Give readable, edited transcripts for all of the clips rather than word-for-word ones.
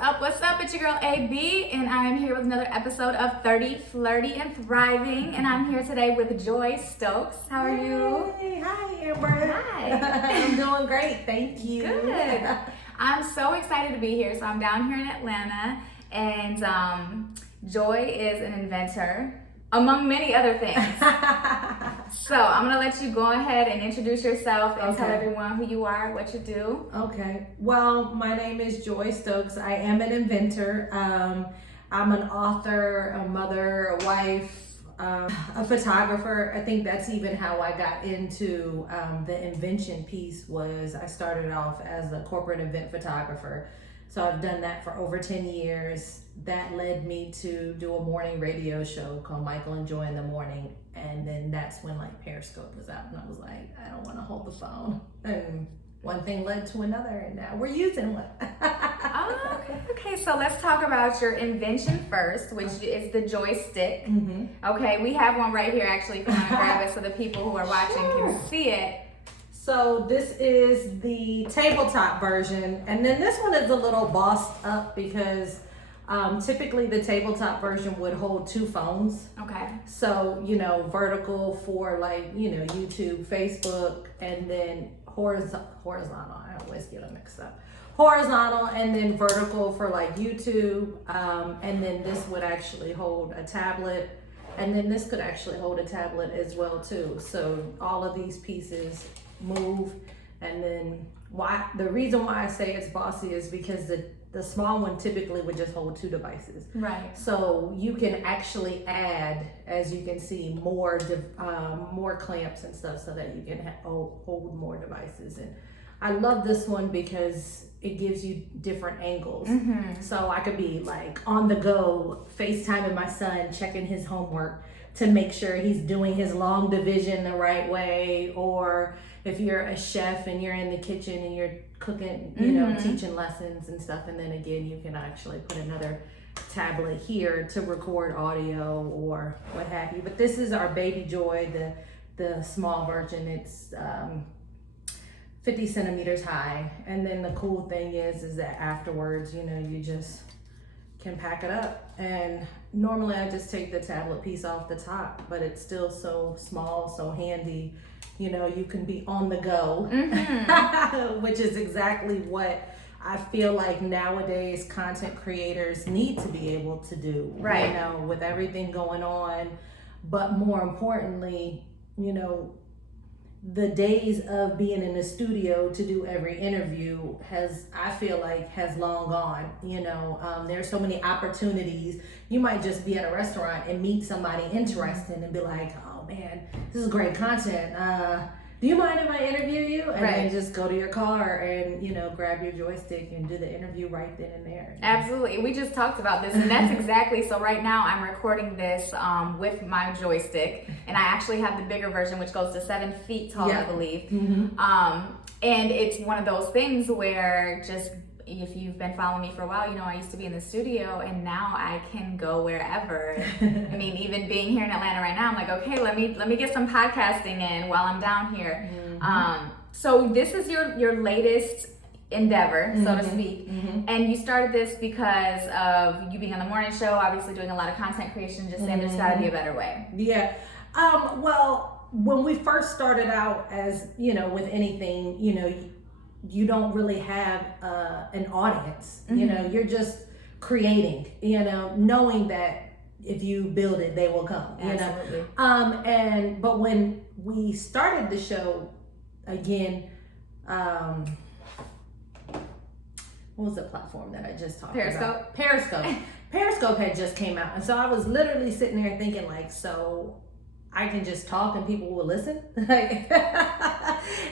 up? What's up? It's your girl AB, and I am here with another episode of 30, Flirty, and Thriving. And I'm here today with Joi Stokes. How are you? Hey, hi, Amber. Hi. I'm doing great, thank you. Good. I'm so excited to be here. So I'm down here in Atlanta, and Joi is an inventor, among many other things. So I'm gonna let you go ahead and introduce yourself and tell everyone who you are, what you do. Okay. Well, my name is Joi Stokes. I am an inventor. I'm an author, a mother, a wife, a photographer. I think that's even how I got into the invention piece. Was I started off as a corporate event photographer. So I've done that for over 10 years. That led me to do a morning radio show called Michael and Joi in the Morning. And then that's when like Periscope was out, and I was like, I don't want to hold the phone. And one thing led to another, and now we're using one. Oh, okay. So let's talk about your invention first, which is the Joystick. Mm-hmm. Okay, we have one right here actually if you want to grab it so the people who are watching can see it. So this is the tabletop version, and then this one is a little bossed up because typically the tabletop version would hold two phones. Okay. So, you know, vertical for like, you know, YouTube, Facebook, and then horizontal. I always get them mixed up. Horizontal and then vertical for like YouTube. And then this would actually hold a tablet. And then this could actually hold a tablet as well too. So all of these pieces move. And then the reason why I say it's bossy is because the small one typically would just hold two devices. Right. So you can actually add, as you can see, more clamps and stuff so that you can hold more devices. And I love this one because it gives you different angles. Mm-hmm. So I could be like on the go, FaceTiming my son, checking his homework to make sure he's doing his long division the right way. Or if you're a chef and you're in the kitchen and you're cooking, you know, teaching lessons and stuff. And then again, you can actually put another tablet here to record audio or what have you. But this is our baby Joi, the small version. It's 50 centimeters high. And then the cool thing is that afterwards, you know, you just can pack it up. And normally I just take the tablet piece off the top, but it's still so small, so handy. You know, you can be on the go, which is exactly what I feel like nowadays content creators need to be able to do. Right. You know, with everything going on. But more importantly, you know, the days of being in the studio to do every interview I feel like has long gone. You know, there's so many opportunities. You might just be at a restaurant and meet somebody interesting and be like, oh man, this is great content. Do you mind if I interview you? And then just go to your car and, you know, grab your joystick and do the interview right then and there. Absolutely. We just talked about this, and that's exactly, so right now I'm recording this with my joystick, and I actually have the bigger version, which goes to 7 feet tall, I believe. And it's one of those things where just, if you've been following me for a while, you know I used to be in the studio, and now I can go wherever. I mean, even being here in Atlanta right now, I'm like, okay, let me get some podcasting in while I'm down here. So this is your latest endeavor, so to speak, and you started this because of you being on the morning show, obviously doing a lot of content creation, just saying there's got to be a better way. Yeah. Well, when we first started out, as you know, with anything, you know, you don't really have an audience. You know, you're just creating, you know, knowing that if you build it, they will come. Absolutely. You know? But when we started the show, again, what was the platform that I just talked about? Periscope had just came out. And so I was literally sitting there thinking like, so I can just talk and people will listen, like,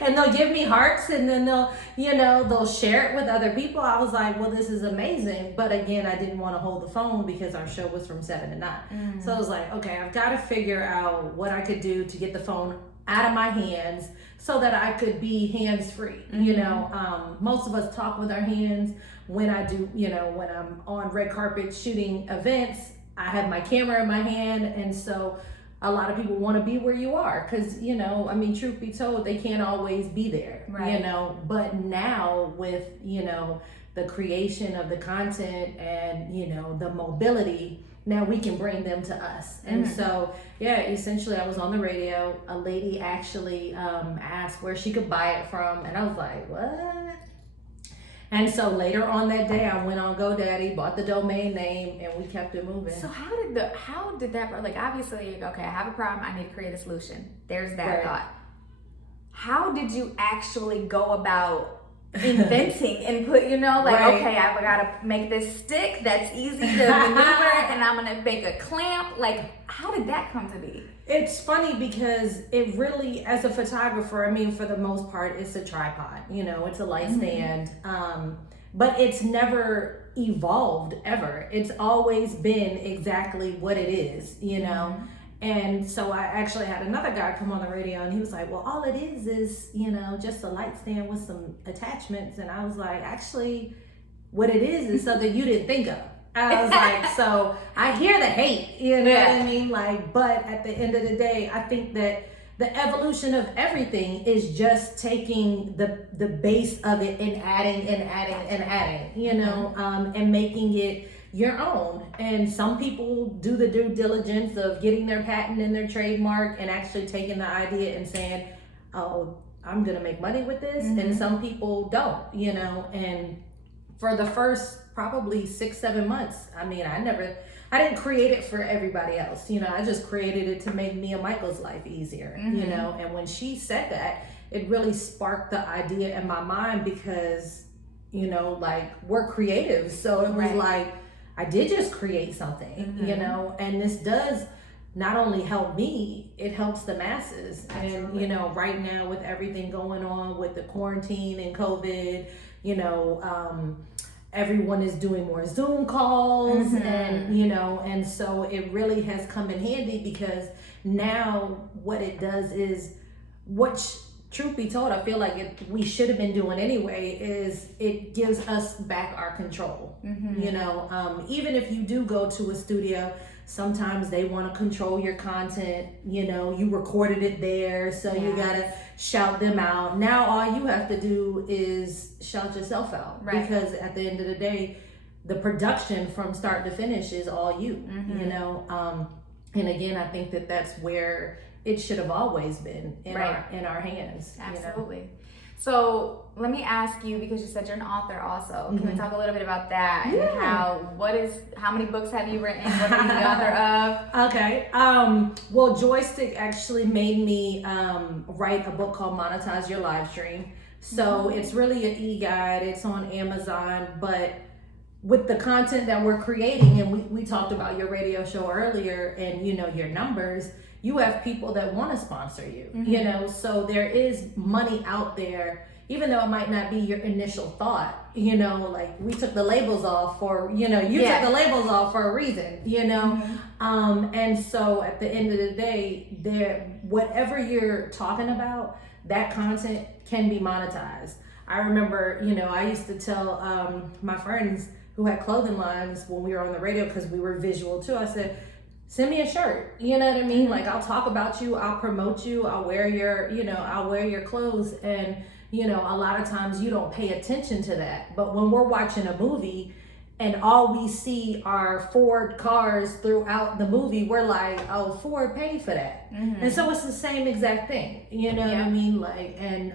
and they'll give me hearts, and then they'll share it with other people. I was like, well, this is amazing. But again, I didn't want to hold the phone because our show was from 7 to 9. So I was like, okay, I've got to figure out what I could do to get the phone out of my hands so that I could be hands-free. You know, most of us talk with our hands. When I do, you know, when I'm on red carpet shooting events, I have my camera in my hand, and so a lot of people want to be where you are because, you know, I mean, truth be told, they can't always be there, you know. But now with, you know, the creation of the content and, you know, the mobility, now we can bring them to us. And so, yeah, essentially I was on the radio. A lady actually asked where she could buy it from. And I was like, what? And so later on that day, I went on GoDaddy, bought the domain name, and we kept it moving. So how did that, like, obviously, okay, I have a problem, I need to create a solution. There's that Right. thought. How did you actually go about inventing and put, you know, like, Right. okay, I gotta make this stick that's easy to maneuver, and I'm gonna make a clamp. Like, how did that come to be? It's funny because it really, as a photographer, I mean, for the most part, it's a tripod, you know, it's a light stand. But it's never evolved ever. It's always been exactly what it is, you know? And so I actually had another guy come on the radio and he was like, well, all it is, you know, just a light stand with some attachments. And I was like, actually, what it is something you didn't think of. I was like, so I hear the hate, you know what I mean? Like, but at the end of the day, I think that the evolution of everything is just taking the base of it and adding, you know, and making it your own. And some people do the due diligence of getting their patent and their trademark and actually taking the idea and saying, oh, I'm gonna make money with this. And some people don't, you know. And for the first probably 6-7 months, I mean, I didn't create it for everybody else, you know. I just created it to make Mia Michael's life easier, you know. And when she said that, it really sparked the idea in my mind because, you know, like, we're creatives. So it was like, I did just create something, you know, and this does not only help me, it helps the masses. And, you know, right now with everything going on with the quarantine and COVID, you know, everyone is doing more Zoom calls and, you know, and so it really has come in handy because now what it does is, truth be told, I feel like we should have been doing anyway, is it gives us back our control. You know, even if you do go to a studio, sometimes they want to control your content, you know, you recorded it there, so you gotta shout them out. Now all you have to do is shout yourself out, because at the end of the day, the production from start to finish is all you, you know. And again, I think that that's where it should have always been in our hands. Absolutely. You know? So let me ask you, because you said you're an author also. Can we talk a little bit about that? And how many books have you written? What are you the author of? Okay. Well, Joystick actually made me write a book called Monetize Your Live Stream. So it's really an e-guide. It's on Amazon, but with the content that we're creating, and we talked about your radio show earlier, and you know, your numbers, you have people that want to sponsor you, you know, so there is money out there, even though it might not be your initial thought, you know, like we took the labels off for, you know, you took the labels off for a reason, you know. And so at the end of the day, whatever you're talking about, that content can be monetized. I remember, you know, I used to tell my friends who had clothing lines when we were on the radio, because we were visual too, I said, send me a shirt, you know what I mean? Like, I'll talk about you, I'll promote you, I'll wear your clothes. And, you know, a lot of times you don't pay attention to that. But when we're watching a movie and all we see are Ford cars throughout the movie, we're like, oh, Ford paid for that. And so it's the same exact thing, you know what I mean? Like, and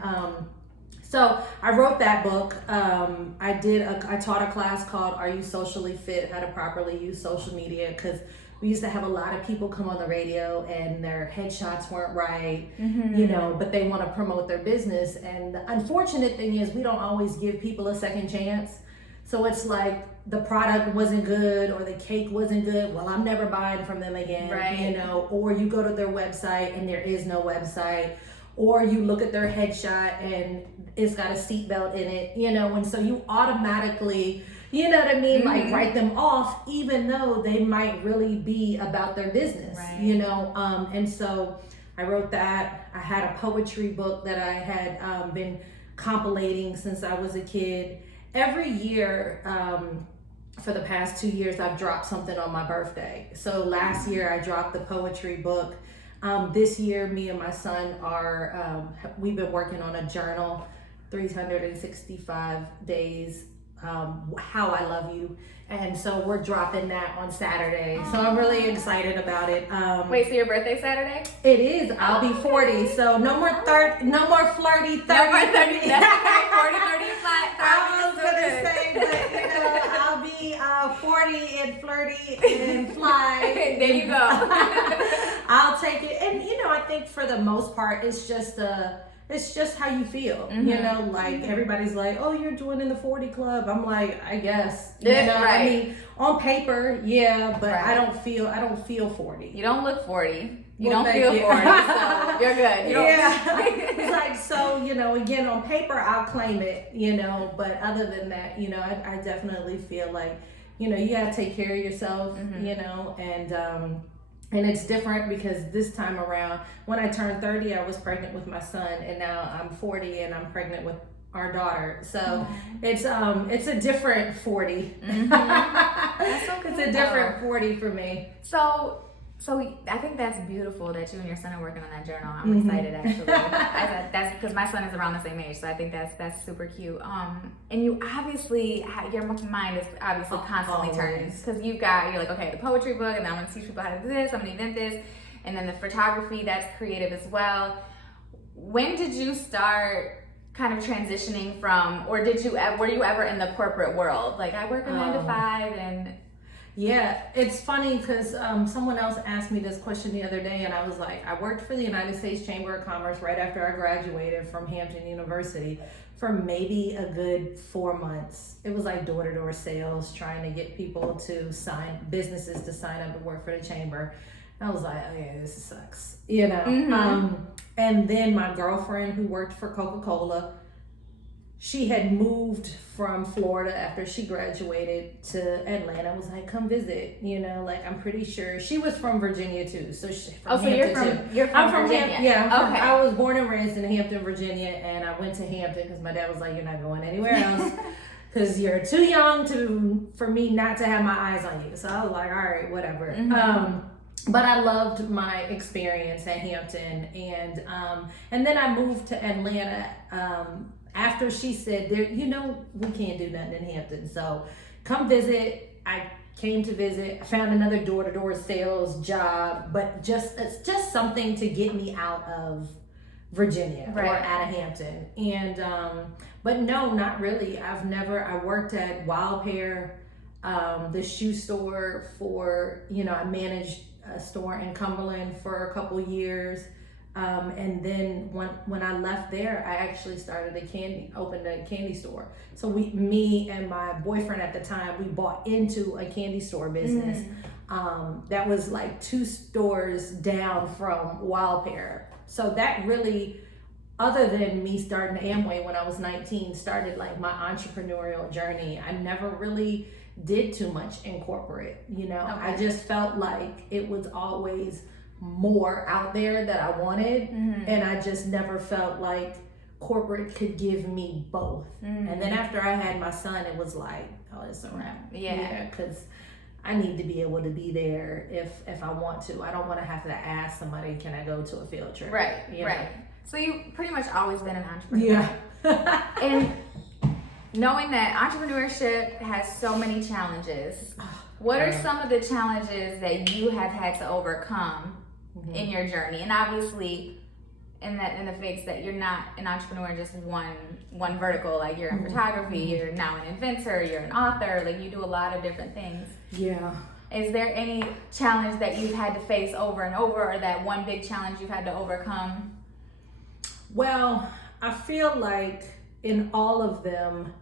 so I wrote that book. I taught a class called Are You Socially Fit? How to Properly Use Social Media, because we used to have a lot of people come on the radio and their headshots weren't right, you know, but they want to promote their business. And the unfortunate thing is we don't always give people a second chance. So it's like the product wasn't good or the cake wasn't good. Well, I'm never buying from them again, you know, or you go to their website and there is no website, or you look at their headshot and it's got a seatbelt in it, you know, and so you automatically, you know what I mean? Like, write them off, even though they might really be about their business, you know? And so I wrote that. I had a poetry book that I had been compilating since I was a kid. Every year, for the past 2 years, I've dropped something on my birthday. So last year I dropped the poetry book. This year, me and my son we've been working on a journal, 365 days How I Love You. And so we're dropping that on Saturday. So I'm really excited about it. Wait, so your birthday Saturday? It is. I'll be 40. So no more flirty 30. No more 30. That's okay. 40, 30 is fine. I was going to say, but you know, I'll be 40 and flirty and fly. There you go. I'll take it. And you know, I think for the most part, it's just how you feel. You know, like everybody's like, oh, you're joining the 40 club. I'm like, I guess. You know, right. I mean, on paper, yeah, but I don't feel 40. You don't look 40. You Well, don't feel 40, so you're good. You don't. It's like, so, you know, again, on paper, I'll claim it, you know, but other than that, you know, I definitely feel like, you know, you gotta take care of yourself, you know, and it's different because this time around, when I turned 30, I was pregnant with my son, and now I'm 40 and I'm pregnant with our daughter. So it's a different 40. That's so cool. It's a different 40 for me. So I think that's beautiful that you and your son are working on that journal. I'm excited actually. That's because my son is around the same age, so I think that's super cute. And you obviously your mind is obviously constantly turning because you're like, okay, the poetry book, and then I'm gonna teach people how to do this. I'm gonna invent this, and then the photography, that's creative as well. When did you start kind of transitioning from, or were you ever in the corporate world? Like, I work a 9 to 5 and. Yeah, it's funny because someone else asked me this question the other day, and I was like, I worked for the United States Chamber of Commerce right after I graduated from Hampton University for maybe a good 4 months. It was like door-to-door sales, trying to get people businesses to sign up to work for the chamber. And I was like, oh yeah, this sucks, you know. And then my girlfriend who worked for Coca-Cola, she had moved from Florida after she graduated to Atlanta. I was like, come visit, you know, like I'm pretty sure she was from Virginia too. So you're from Virginia. Okay. I was born and raised in Hampton, Virginia, and I went to Hampton because my dad was like, you're not going anywhere else because you're too young for me not to have my eyes on you. So I was like, all right, whatever. But I loved my experience at Hampton, and then I moved to Atlanta. After she said, you know, we can't do nothing in Hampton, so come visit. I came to visit. I found another door-to-door sales job, but it's just something to get me out of Virginia or out of Hampton. And but no, not really. I worked at Wild Pear, the shoe store I managed a store in Cumberland for a couple years. And then when I left there, I actually opened a candy store. So me and my boyfriend at the time, we bought into a candy store business that was like 2 stores down from Wild Pear. So that really, other than me starting Amway when I was 19, started like my entrepreneurial journey. I never really did too much in corporate, you know. I just felt like it was always more out there that I wanted, and I just never felt like corporate could give me both. And then after I had my son, it was like, oh, it's a wrap. Yeah, because I need to be able to be there if I want to. I don't want to have to ask somebody, can I go to a field trip? Right. So you've pretty much always been an entrepreneur. Yeah. And knowing that entrepreneurship has so many challenges, what are some of the challenges that you have had to overcome in your journey? And obviously in the face that you're not an entrepreneur in just one vertical, like you're in photography, you're now an inventor, you're an author, like you do a lot of different things. Yeah. Is there any challenge that you've had to face over and over, or that one big challenge you've had to overcome? Well, I feel like in all of them,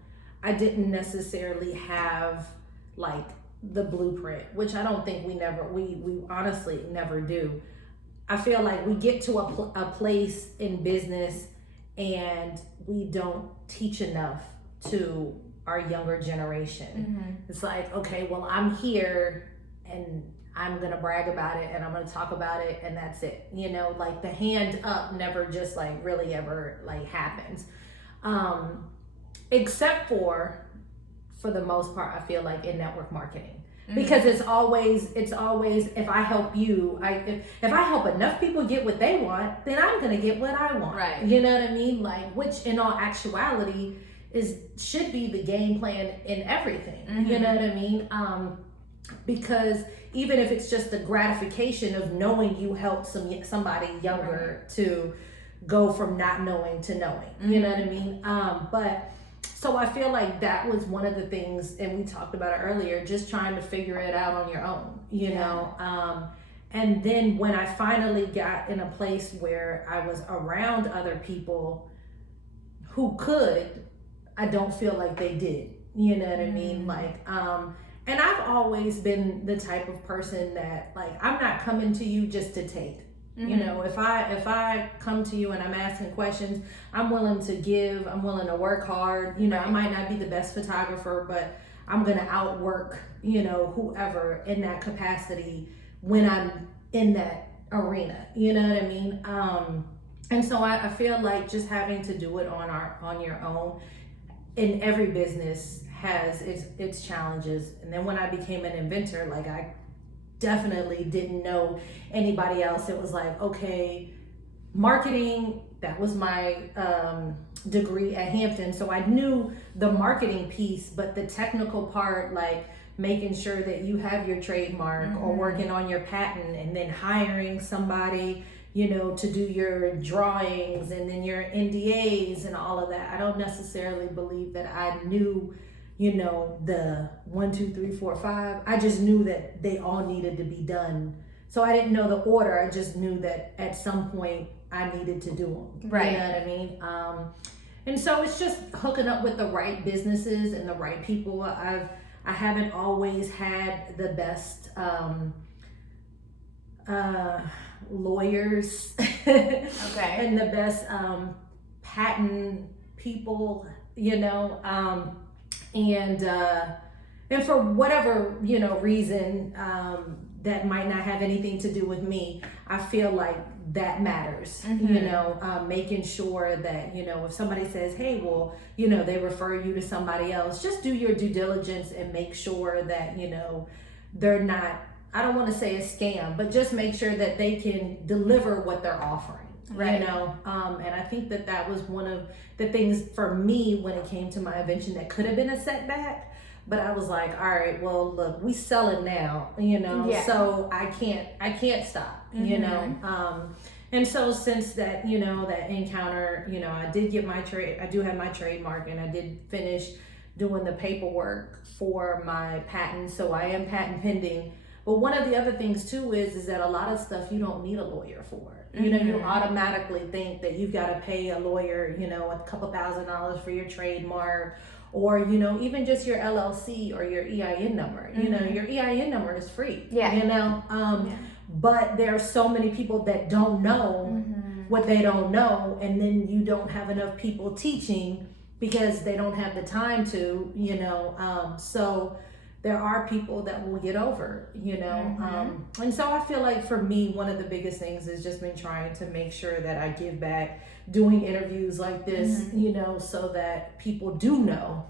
I didn't necessarily have like the blueprint, which I don't think we honestly never do. I feel like we get to a place in business and we don't teach enough to our younger generation. It's like, okay, well, I'm here and I'm gonna brag about it and I'm gonna talk about it and that's it. You know, like the hand up never just like really ever like happens. Except for the most part, I feel like in network marketing. Because it's always if I help you, if I help enough people get what they want, then I'm gonna get what I want. Right. You know what I mean? Like, which in all actuality should be the game plan in everything. You know what I mean? Because even if it's just the gratification of knowing you helped somebody younger to go from not knowing to knowing, you know what I mean? But so I feel like that was one of the things, and we talked about it earlier, just trying to figure it out on your own, you know? And then when I finally got in a place where I was around other people who could, I don't feel like they did, you know what I mean? Like, and I've always been the type of person that, like, I'm not coming to you just to take. You know, if I come to you and I'm asking questions, I'm willing to give, I'm willing to work hard. You know, I might not be the best photographer, but I'm gonna outwork, you know, whoever in that capacity when I'm in that arena. You know what I mean? And so I feel like just having to do it on your own in every business has its challenges. And then when I became an inventor, like, I definitely didn't know anybody else. It was like, okay, marketing, that was my degree at Hampton, so I knew the marketing piece, but the technical part, like making sure that you have your trademark or working on your patent, and then hiring somebody, you know, to do your drawings and then your NDAs and all of that. I don't necessarily believe that I knew, you know, the 1, 2, 3, 4, 5. I just knew that they all needed to be done. So I didn't know the order. I just knew that at some point I needed to do them. Right. You know what I mean? And so it's just hooking up with the right businesses and the right people. I haven't always had the best lawyers and the best patent people, you know. And for whatever, you know, reason, that might not have anything to do with me, I feel like that matters, you know, making sure that, you know, if somebody says, hey, well, you know, they refer you to somebody else, just do your due diligence and make sure that, you know, they're not, I don't want to say a scam, but just make sure that they can deliver what they're offering. Right. You know, and I think that was one of the things for me when it came to my invention that could have been a setback. But I was like, all right, well, look, we sell it now, you know, so I can't stop, you know. And so since that, you know, that encounter, you know, I did get my I do have my trademark, and I did finish doing the paperwork for my patent. So I am patent pending. But one of the other things too is that a lot of stuff you don't need a lawyer for. You know, you automatically think that you've got to pay a lawyer, you know, a couple $1,000s for your trademark, or, you know, even just your LLC or your EIN number. You know, your EIN number is free. You know, but there are so many people that don't know what they don't know, and then you don't have enough people teaching because they don't have the time to, you know. So there are people that will get over, you know. And so I feel like for me, one of the biggest things has just been trying to make sure that I give back, doing interviews like this, you know, so that people do know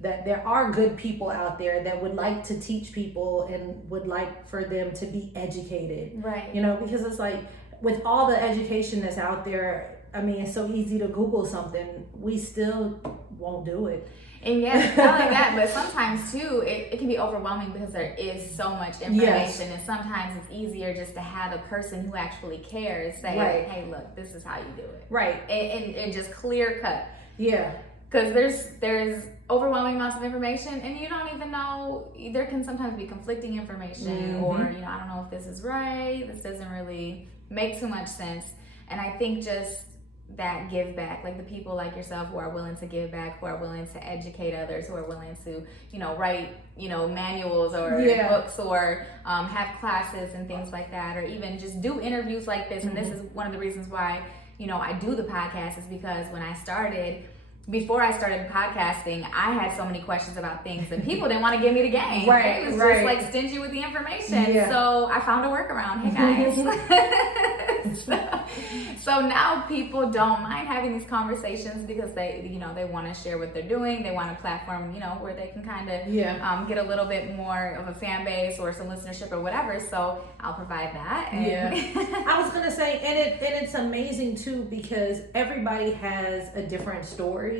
that there are good people out there that would like to teach people and would like for them to be educated. Right. You know, because it's like with all the education that's out there, I mean, it's so easy to Google something. We still won't do it. And yes, not like that, but sometimes too, it can be overwhelming because there is so much information, and sometimes it's easier just to have a person who actually cares say, hey, look, this is how you do it. Right. And just clear cut. Yeah. Because there's overwhelming amounts of information, and you don't even know, there can sometimes be conflicting information, or, you know, I don't know if this is right, this doesn't really make too much sense. And I think just that give back, like the people like yourself who are willing to give back, who are willing to educate others, who are willing to, you know, write, you know, manuals or books, or have classes and things like that, or even just do interviews like this. And this is one of the reasons why, you know, I do the podcast, is because when before I started podcasting, I had so many questions about things, and people didn't want to give me the game. Right. It was just like stingy with the information. Yeah. So I found a workaround. Hey guys. So now people don't mind having these conversations because they, you know, they want to share what they're doing. They want a platform, you know, where they can kind of get a little bit more of a fan base or some listenership or whatever. So I'll provide that. And I was gonna say, and it's amazing too, because everybody has a different story.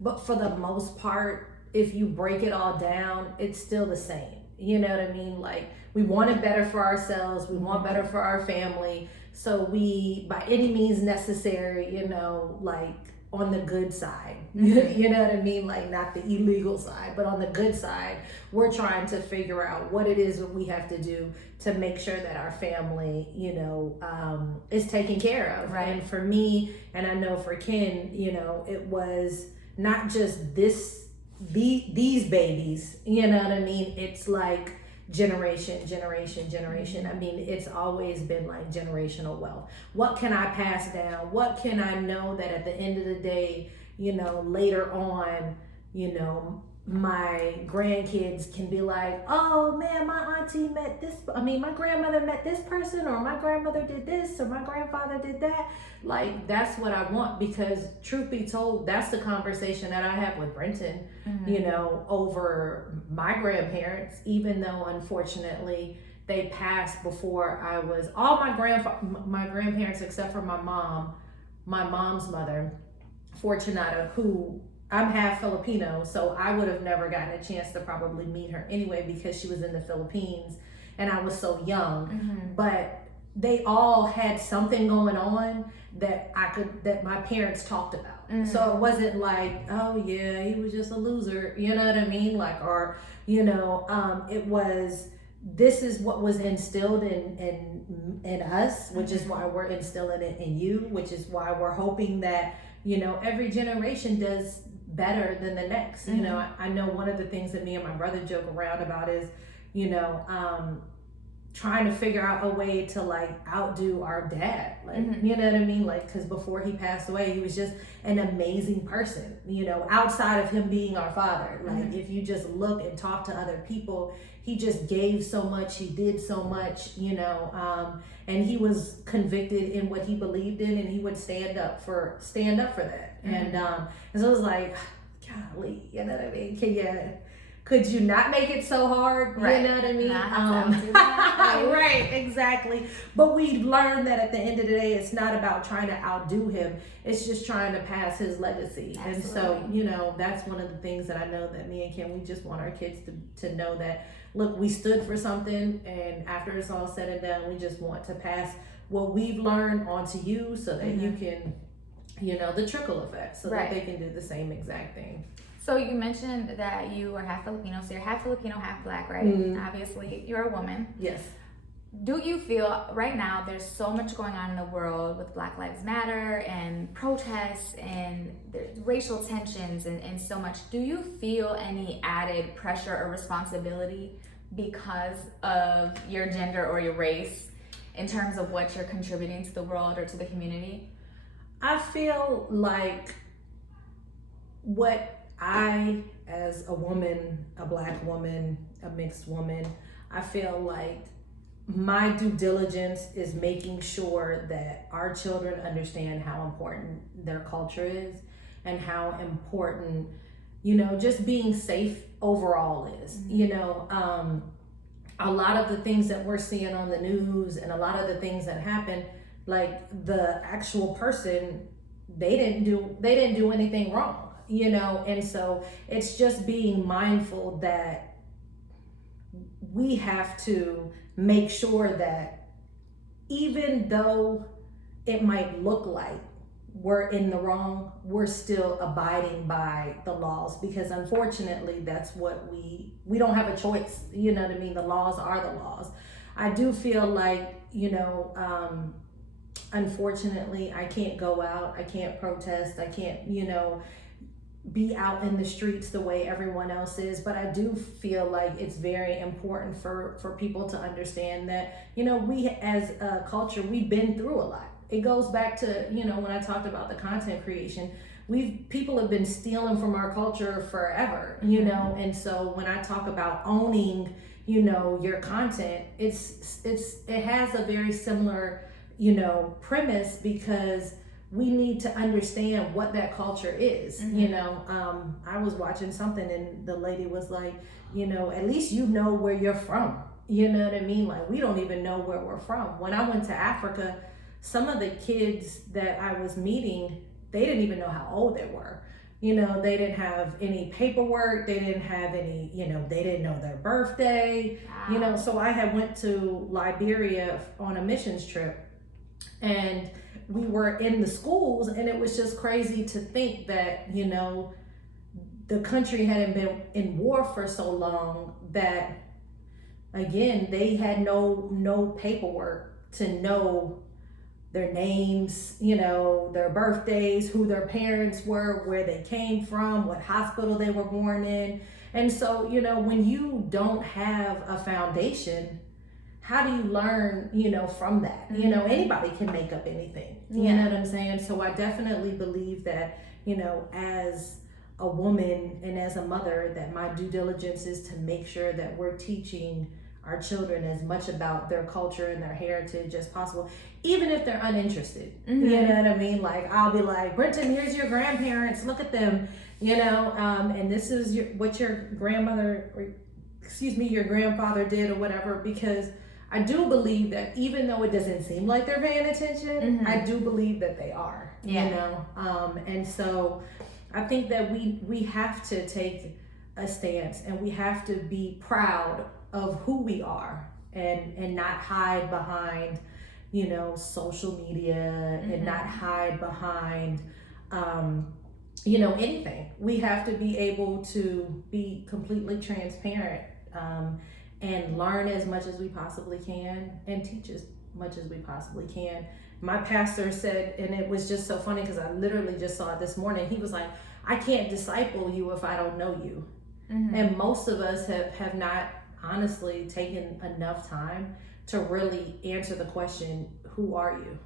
but for the most part, if you break it all down, it's still the same. You know what I mean? Like, we want it better for ourselves, we want better for our family. So we, by any means necessary, you know, like on the good side, you know what I mean? Like, not the illegal side, but on the good side, we're trying to figure out what it is that we have to do to make sure that our family, you know, is taken care of. Right. And for me, and I know for Ken, you know, it was not just these babies, you know what I mean? It's like generation. I mean, it's always been like generational wealth. What can I pass down? What can I know that at the end of the day, you know, later on, you know, my grandkids can be like, oh man, my grandmother met this person, or my grandmother did this, or my grandfather did that. Like, that's what I want, because truth be told, that's the conversation that I have with Brenton, you know, over my grandparents, even though unfortunately they passed before I was, all my grandparents except for my mom's mother, Fortunata, who I'm half Filipino, so I would have never gotten a chance to probably meet her anyway, because she was in the Philippines and I was so young. But they all had something going on that my parents talked about. So it wasn't like, oh yeah, he was just a loser, you know what I mean? Like, or, you know, it was, this is what was instilled in us, which is why we're instilling it in you, which is why we're hoping that, you know, every generation does better than the next. You know, I know one of the things that me and my brother joke around about is, you know, trying to figure out a way to like outdo our dad, like, you know what I mean? Like, because before he passed away, he was just an amazing person, you know, outside of him being our father. Like, if you just look and talk to other people, he just gave so much, he did so much, you know, and he was convicted in what he believed in, and he would stand up for that. And so it was like, golly, you know what I mean? Could you not make it so hard? Right. You know what I mean? Do that, right? Right, exactly. But we've learned that at the end of the day, it's not about trying to outdo him. It's just trying to pass his legacy. Absolutely. And so, you know, that's one of the things that I know that me and Kim, we just want our kids to know that, look, we stood for something, and after it's all said and done, we just want to pass what we've learned onto you, so that you can, you know, the trickle effect, so that they can do the same exact thing. So you mentioned that you are half Filipino, so you're half Filipino, half Black, right? Obviously, you're a woman. Yes. Do you feel right now there's so much going on in the world with Black Lives Matter and protests and there's racial tensions and so much. Do you feel any added pressure or responsibility because of your gender or your race in terms of what you're contributing to the world or to the community? I feel like what I, as a woman, a Black woman, a mixed woman, I feel like my due diligence is making sure that our children understand how important their culture is, and how important, you know, just being safe overall is. You know, a lot of the things that we're seeing on the news, and a lot of the things that happen, like, the actual person, they didn't do anything wrong. You know, and so it's just being mindful that we have to make sure that even though it might look like we're in the wrong, we're still abiding by the laws, because unfortunately that's what we don't have a choice. You know what I mean? The laws are the laws. I do feel like, you know, unfortunately I can't go out, I can't protest, I can't, you know, be out in the streets the way everyone else is, but I do feel like it's very important for people to understand that, you know, we as a culture, we've been through a lot. It goes back to, you know, when I talked about the content creation, people have been stealing from our culture forever, you know, and so when I talk about owning, you know, your content, it has a very similar, you know, premise, because we need to understand what that culture is. You know, I was watching something and the lady was like, you know, at least you know where you're from. You know what I mean? Like, we don't even know where we're from. When I went to Africa, some of the kids that I was meeting, they didn't even know how old they were. You know, they didn't have any paperwork. They didn't have any, you know, they didn't know their birthday. Wow. You know, so I had went to Liberia on a missions trip, and we were in the schools, and it was just crazy to think that, you know, the country hadn't been in war for so long that, again, they had no paperwork to know their names, you know, their birthdays, who their parents were, where they came from, what hospital they were born in. And so, you know, when you don't have a foundation, how do you learn, you know, from that? You know, anybody can make up anything. You know what I'm saying? So I definitely believe that, you know, as a woman and as a mother, that my due diligence is to make sure that we're teaching our children as much about their culture and their heritage as possible, even if they're uninterested. You know what I mean? Like, I'll be like, Brenton, here's your grandparents, look at them, you know, and this is what your grandmother, or excuse me, your grandfather did, or whatever, because I do believe that even though it doesn't seem like they're paying attention, I do believe that they are, you know? And so I think that we have to take a stance, and we have to be proud of who we are, and not hide behind, you know, social media, and not hide behind, you know, anything. We have to be able to be completely transparent, and learn as much as we possibly can, and teach as much as we possibly can. My pastor said, and it was just so funny because I literally just saw it this morning, he was like, I can't disciple you if I don't know you. And most of us have not honestly taken enough time to really answer the question, who are you?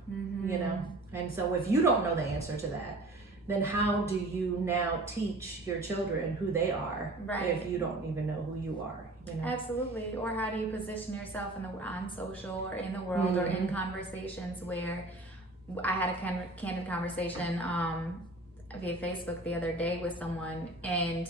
You know? And so if you don't know the answer to that, then how do you now teach your children who they are, if you don't even know who you are? You know? Absolutely. Or how do you position yourself on social or in the world, or in conversations where I had a candid conversation via Facebook the other day with someone, and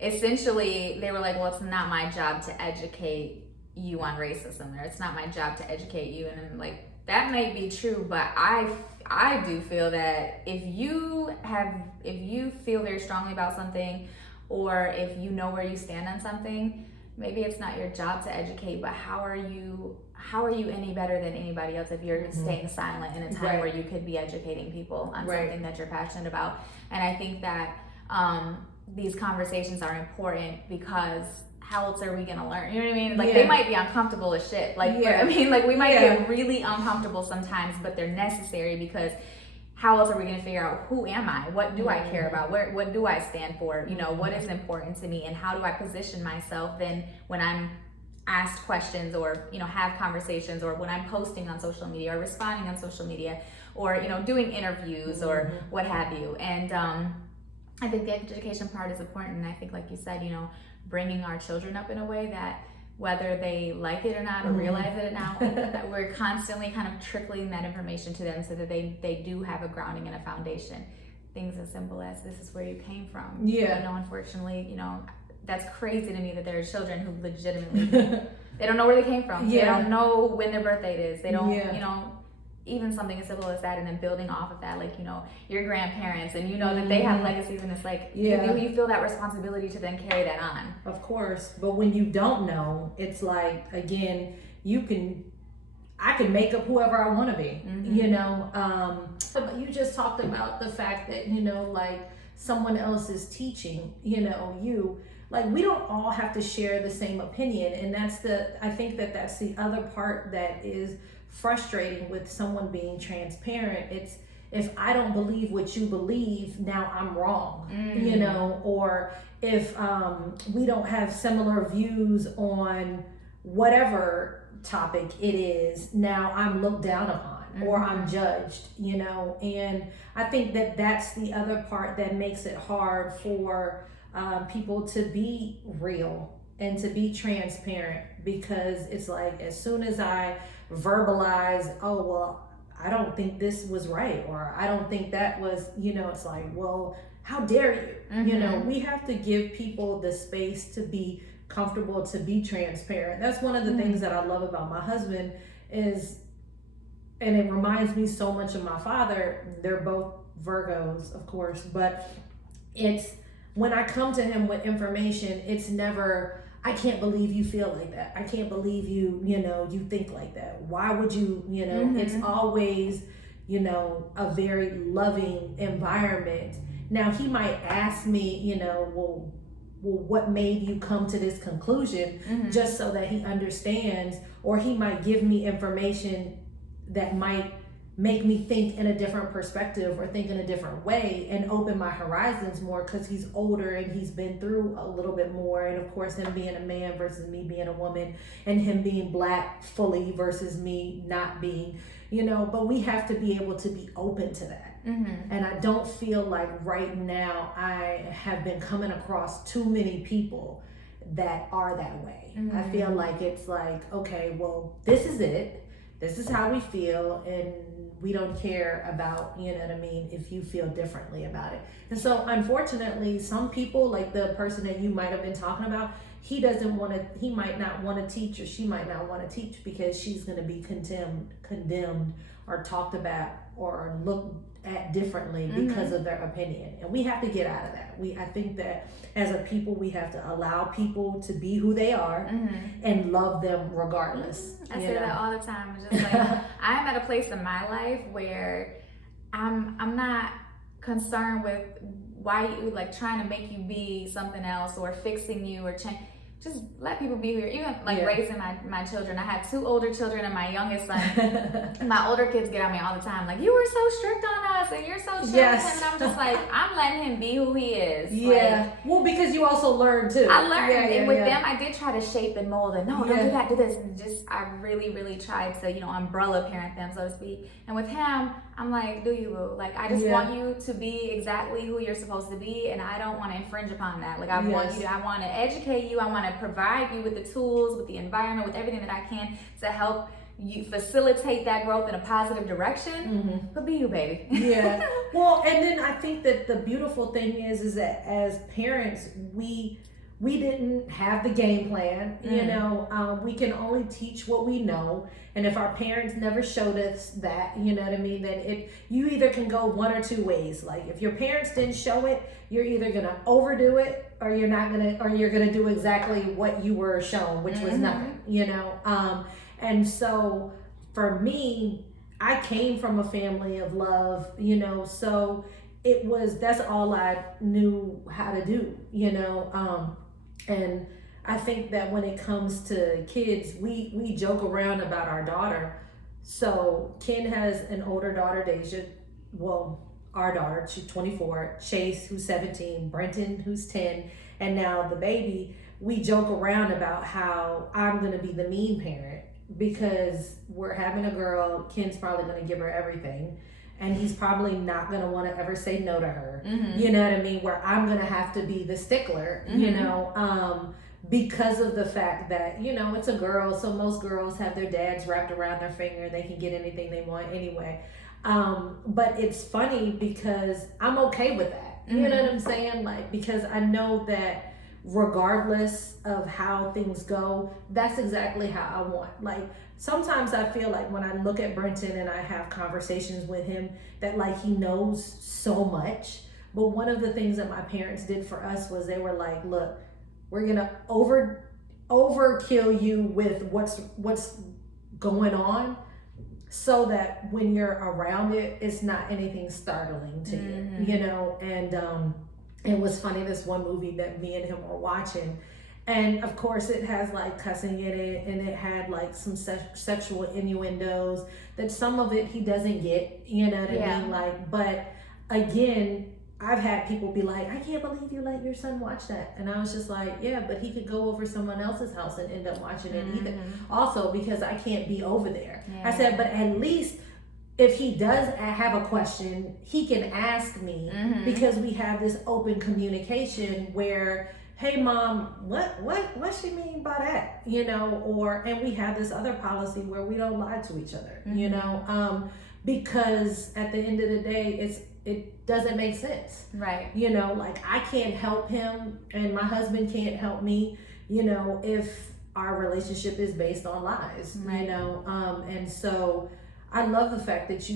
essentially they were like, well, it's not my job to educate you on racism, or it's not my job to educate you. And I'm like, that may be true, but I do feel that if you feel very strongly about something, or if you know where you stand on something, maybe it's not your job to educate, but how are you any better than anybody else if you're staying silent in a time where you could be educating people on something that you're passionate about? And I think that these conversations are important, because how else are we gonna learn? You know what I mean? Like, they might be uncomfortable as shit. Like, I mean, like, we might get really uncomfortable sometimes, but they're necessary, because how else are we gonna figure out, who am I? What do I care about? What do I stand for? You know, what is important to me, and how do I position myself then when I'm asked questions, or, you know, have conversations, or when I'm posting on social media, or responding on social media, or, you know, doing interviews, or what have you. And I think the education part is important. And I think, like you said, you know, bringing our children up in a way that, whether they like it or not, or realize it or not, that we're constantly kind of trickling that information to them, so that they do have a grounding and a foundation. Things as simple as, this is where you came from. You know, unfortunately, you know, that's crazy to me that there are children who legitimately, they don't know where they came from. They don't know when their birth date is. They don't, you know, even something as simple as that, and then building off of that, like, you know, your grandparents, and you know that they have legacies, and it's like, you feel that responsibility to then carry that on. Of course. But when you don't know, it's like, again, I can make up whoever I want to be, you know. But you just talked about the fact that, you know, like, someone else is teaching, you know, like, we don't all have to share the same opinion. And I think that's the other part that is frustrating with someone being transparent. It's, if I don't believe what you believe, now I'm wrong, you know, or if we don't have similar views on whatever topic it is, now I'm looked down upon, or I'm judged, you know. And I think that that's the other part that makes it hard for people to be real and to be transparent, because it's like, as soon as I verbalize, oh, well, I don't think this was right, or I don't think that was, you know, it's like, well, how dare you? You know, we have to give people the space to be comfortable, to be transparent. That's one of the things that I love about my husband is, and it reminds me so much of my father. They're both Virgos, of course, but it's when I come to him with information, it's never, I can't believe you feel like that. I can't believe you, you think like that. Why would you, it's always, a very loving environment. Now he might ask me, well, what made you come to this conclusion, just so that he understands, or he might give me information that might make me think in a different perspective or think in a different way and open my horizons more, because he's older and he's been through a little bit more. And of course, him being a man versus me being a woman, and him being Black fully versus me not being, but we have to be able to be open to that. And I don't feel like right now I have been coming across too many people that are that way. I feel like it's like, okay, well, this is it. This is how we feel, and we don't care about, if you feel differently about it. And so unfortunately, some people, like the person that you might have been talking about, he might not want to teach, or she might not want to teach, because she's going to be condemned or talked about or looked at differently because of their opinion. And we have to get out of that. I think that as a people, we have to allow people to be who they are and love them regardless. I say that all the time. It's just like, I'm at a place in my life where I'm not concerned with why you like trying to make you be something else or fixing you or change. Just let people be here. Even like raising my children. I have 2 older children and my youngest son. My older kids get on me all the time, like, you were so strict on us and you're so strict. And I'm just like, I'm letting him be who he is. Yeah. Like, well, because you also learn too. I learned. And with them, I did try to shape and mold and no, don't do that, do this. And just, I really, really tried to, umbrella parent them, so to speak. And with him, I'm like, do you, boo? Like, I just want you to be exactly who you're supposed to be, and I don't want to infringe upon that. Like, I want to educate you. I want to provide you with the tools, with the environment, with everything that I can to help you facilitate that growth in a positive direction. But be you, baby. Yeah. Well, and then I think that the beautiful thing is that as parents, we didn't have the game plan. We can only teach what we know. And if our parents never showed us that, then you either can go one or two ways. Like, if your parents didn't show it, you're either gonna overdo it, or you're gonna do exactly what you were shown, which was nothing. And so for me, I came from a family of love, so that's all I knew how to do, and I think that when it comes to kids, we joke around about our daughter. So Ken has an older daughter, Deja. Well, our daughter, she's 24. Chase, who's 17. Brenton, who's 10. And now the baby. We joke around about how I'm going to be the mean parent because we're having a girl. Ken's probably going to give her everything. And he's probably not going to want to ever say no to her. You know what I mean? Where I'm going to have to be the stickler, because of the fact that, it's a girl. So most girls have their dads wrapped around their finger. They can get anything they want anyway. But it's funny because I'm okay with that. You know what I'm saying? Like, because I know that regardless of how things go, that's exactly how I want. Like, sometimes I feel like when I look at Brenton and I have conversations with him that like he knows so much. But one of the things that my parents did for us was they were like, look, we're gonna overkill you with what's going on, so that when you're around it, it's not anything startling to you, And it was funny, this one movie that me and him were watching, and of course it has like cussing in it, and it had like some sexual innuendos that some of it he doesn't get, you know what I mean? Like, but again, I've had people be like, I can't believe you let your son watch that. And I was just like, yeah, but he could go over someone else's house and end up watching it either. Also, because I can't be over there. I said, but at least if he does have a question, he can ask me, because we have this open communication where, hey mom, what she mean by that? And we have this other policy where we don't lie to each other, because at the end of the day, it doesn't make sense. Right. Like, I can't help him and my husband can't help me, if our relationship is based on lies, right. And so I love the fact that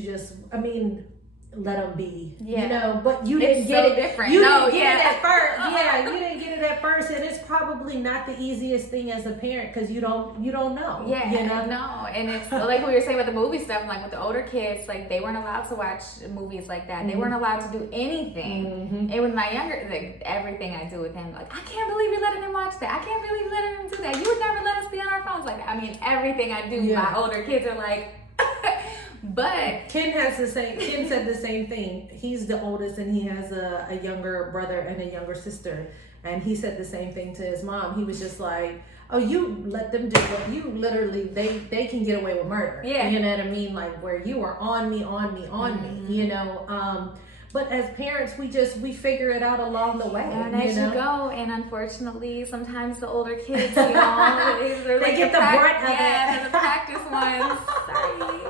let them be, Yeah. you know, but you It's didn't get so it. different. You No, didn't get it yeah. at first. Yeah, you didn't get it at first, and it's probably not the easiest thing as a parent because you don't know. Yeah, you know? no, and it's like we were saying with the movie stuff, like with the older kids, like they weren't allowed to watch movies like that. They weren't allowed to do anything. And with my younger, like everything I do with him, like I can't believe you're letting him watch that. I can't believe you're letting him do that. You would never let us be on our phones like that. I mean, everything I do, my older kids are like. But Ken said the same thing. He's the oldest and he has a younger brother and a younger sister. And he said the same thing to his mom. He was just like, oh, you let them do it. You literally, they can get away with murder. Yeah. You know what I mean? Like where you are on me, you know? But as parents, we figure it out along the way. And as you go, and unfortunately, sometimes the older kids, you know, they like get the brunt of it. Yeah, the practice ones. Sorry.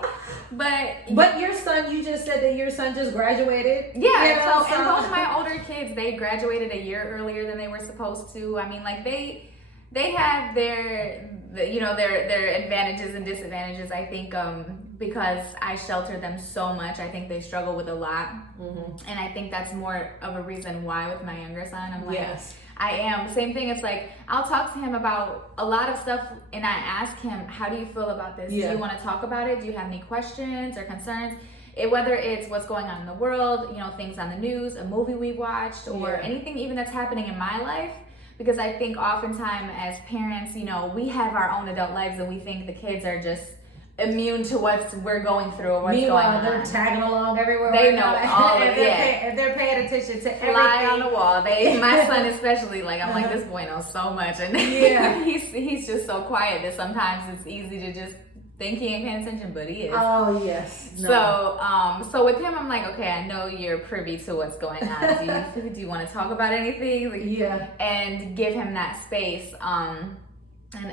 But your son, you just said that your son just graduated. Yeah, you know, and both of my older kids, they graduated a year earlier than they were supposed to. I mean, like they have their advantages and disadvantages. I think because I shelter them so much, I think they struggle with a lot, and I think that's more of a reason why with my younger son, I'm like. Yes. I am. Same thing. It's like I'll talk to him about a lot of stuff, and I ask him, "How do you feel about this? Yeah. Do you want to talk about it? Do you have any questions or concerns?" Whether it's what's going on in the world, you know, things on the news, a movie we watched, or anything even that's happening in my life. Because I think oftentimes as parents, you know, we have our own adult lives, and we think the kids are just immune to what we're going through or what's going on. They're tagging along everywhere. They know all of it. And they're paying attention to everything. Fly on the wall. My son especially, like I'm like, this boy knows so much, and he's just so quiet that sometimes it's easy to just think he ain't paying attention, but he is. Oh yes. No. So with him, I'm like, okay, I know you're privy to what's going on. Do you want to talk about anything? Like, and give him that space.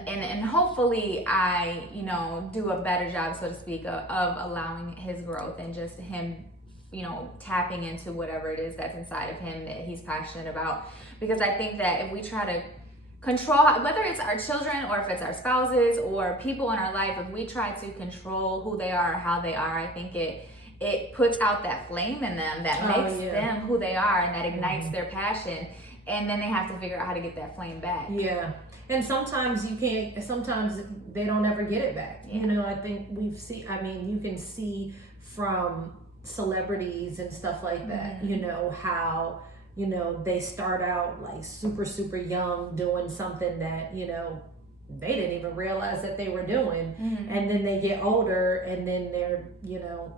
And hopefully I, you know, do a better job, so to speak, of allowing his growth and just him, you know, tapping into whatever it is that's inside of him that he's passionate about. Because I think that if we try to control, whether it's our children or if it's our spouses or people in our life, if we try to control who they are or how they are, I think it puts out that flame in them that makes them who they are, and that ignites their passion. And then they have to figure out how to get that flame back. Yeah. And sometimes you can't, sometimes they don't ever get it back. Yeah. You know, I think you can see from celebrities and stuff like that, you know, how, you know, they start out like super, super young doing something that, you know, they didn't even realize that they were doing. And then they get older and then they're, you know,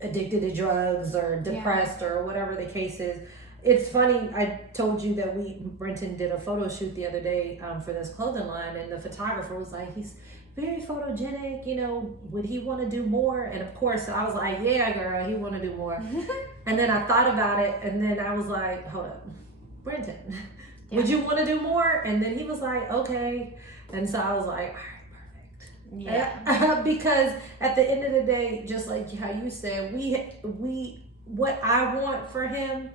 addicted to drugs or depressed or whatever the case is. It's funny, I told you that Brenton did a photo shoot the other day for this clothing line, and the photographer was like, he's very photogenic, you know, would he want to do more? And of course I was like, yeah girl, he want to do more. And then I thought about it, and then I was like, hold up, Brenton, would you want to do more? And then he was like, okay. And so I was like, all right, perfect. Because at the end of the day, just like how you said, what I want for him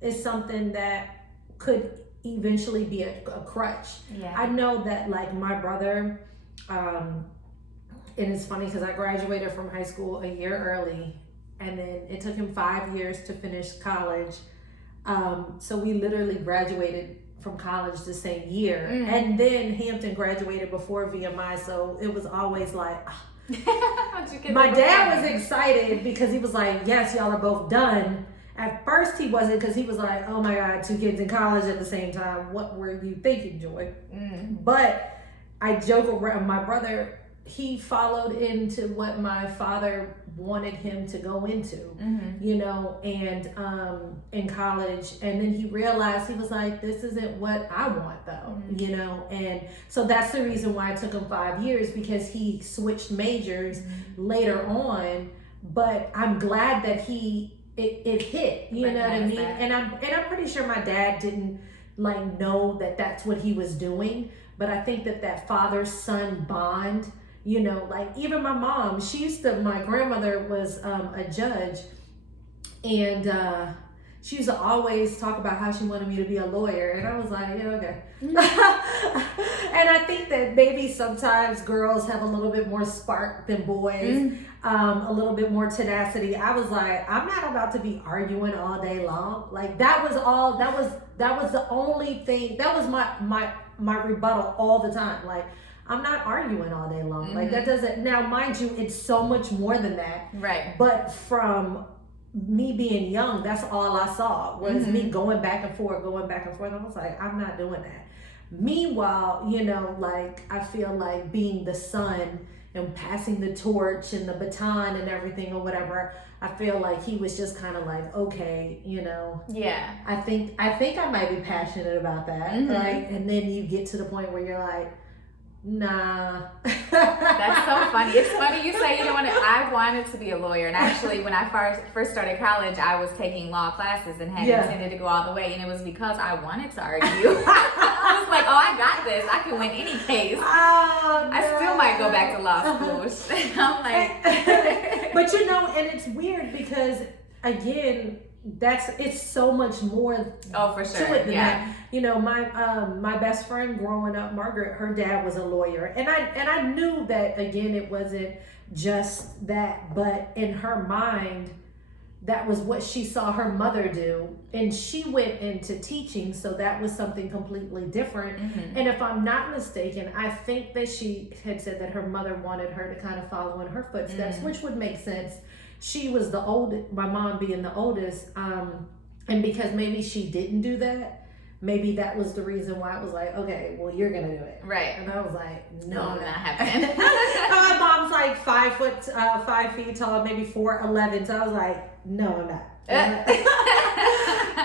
is something that could eventually be a crutch. I know that like my brother, and it's funny because I graduated from high school a year early, and then it took him 5 years to finish college. So we literally graduated from college the same year, and then Hampton graduated before VMI, so it was always like, my dad was excited because he was like, yes, y'all are both done. At first he wasn't, because he was like, oh my God, 2 kids in college at the same time. What were you thinking, Joy? But I joke around, my brother, he followed into what my father wanted him to go into, you know, and in college. And then he realized, he was like, this isn't what I want though, you know. And so that's the reason why it took him 5 years, because he switched majors later on. But I'm glad that it hit, you know what I mean? And I'm pretty sure my dad didn't like know that that's what he was doing, but I think that father-son bond, you know, like even my mom, my grandmother was a judge, and she used to always talk about how she wanted me to be a lawyer, and I was like, yeah, okay. And I think that maybe sometimes girls have a little bit more spark than boys, a little bit more tenacity. I was like, I'm not about to be arguing all day long. Like that was the only thing. That was my rebuttal all the time. Like, I'm not arguing all day long. Like that doesn't, now mind you, it's so much more than that. Right. But from me being young, that's all I saw was me going back and forth. I was like, I'm not doing that. Meanwhile, you know, like I feel like being the son and passing the torch and the baton and everything or whatever, I feel like he was just kind of like, okay, you know. Yeah. I think I might be passionate about that. Right? And then you get to the point where you're like, nah. That's so funny. It's funny you say you don't want to. I wanted to be a lawyer, and actually when I first started college, I was taking law classes and had intended to go all the way, and it was because I wanted to argue. I was like, oh, I got this. I can win any case. Oh, no. I still might go back to law school. I'm like, but you know, and it's weird because again, it's so much more for sure. to it than that. You know, my best friend growing up, Margaret, her dad was a lawyer, and I knew that again it wasn't just that, but in her mind that was what she saw her mother do, and she went into teaching, so that was something completely different. And if I'm not mistaken, I think that she had said that her mother wanted her to kind of follow in her footsteps, which would make sense. She was the oldest, my mom being the oldest, and because maybe she didn't do that, maybe that was the reason why it was like, okay, well, you're gonna do it. Right. And I was like, no, not happening. My mom's like 5 feet tall, maybe 4'11", so I was like, no, I'm not.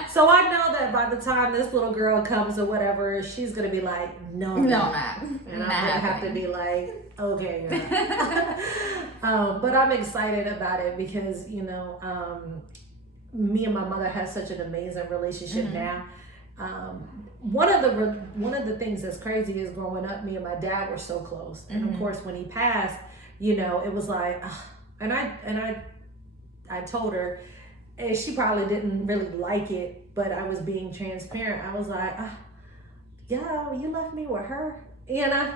So I know that by the time this little girl comes or whatever, she's gonna be like, no, I'm not. And I'm gonna have to be like, okay. But I'm excited about it because, you know, me and my mother have such an amazing relationship now. One of the things that's crazy is growing up, me and my dad were so close, and of course when he passed, you know, it was like, and I told her, and she probably didn't really like it, but I was being transparent. I was like, yeah, you left me with her, you know.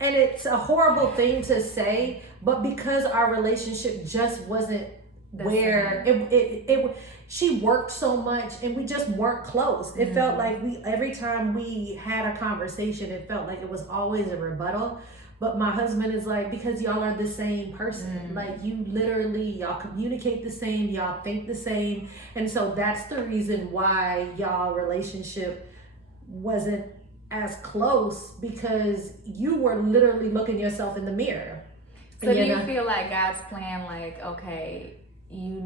And it's a horrible thing to say, but because our relationship just wasn't where it she worked so much and we just weren't close. It felt like every time we had a conversation, it felt like it was always a rebuttal. But my husband is like, because y'all are the same person. Like you literally, y'all communicate the same, y'all think the same. And so that's the reason why y'all relationship wasn't as close, because you were literally looking yourself in the mirror. So do you feel like God's plan, like, okay,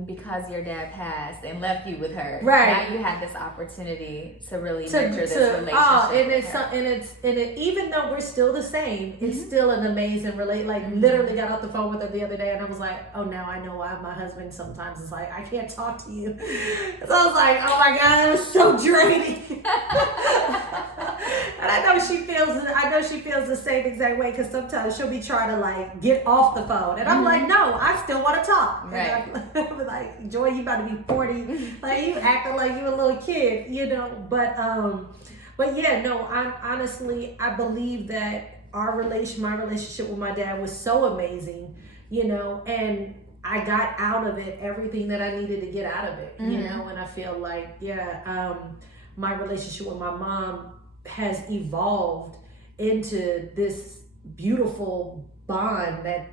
because your dad passed and left you with her, now you had this opportunity to really nurture this relationship. And even though we're still the same, it's still an amazing Like literally got off the phone with her the other day, and I was like, oh, now I know why my husband sometimes is like, I can't talk to you. So I was like, oh my God, it was so draining. And I know she feels the same exact way, because sometimes she'll be trying to like get off the phone, and I'm like, no, I still want to talk. Right. I'm like, Joy, you about to be 40, like you acting like you a little kid, you know. But yeah, no, I believe that my relationship with my dad was so amazing, you know, and I got out of it everything that I needed to get out of it, you know. And I feel like, my relationship with my mom has evolved into this beautiful bond that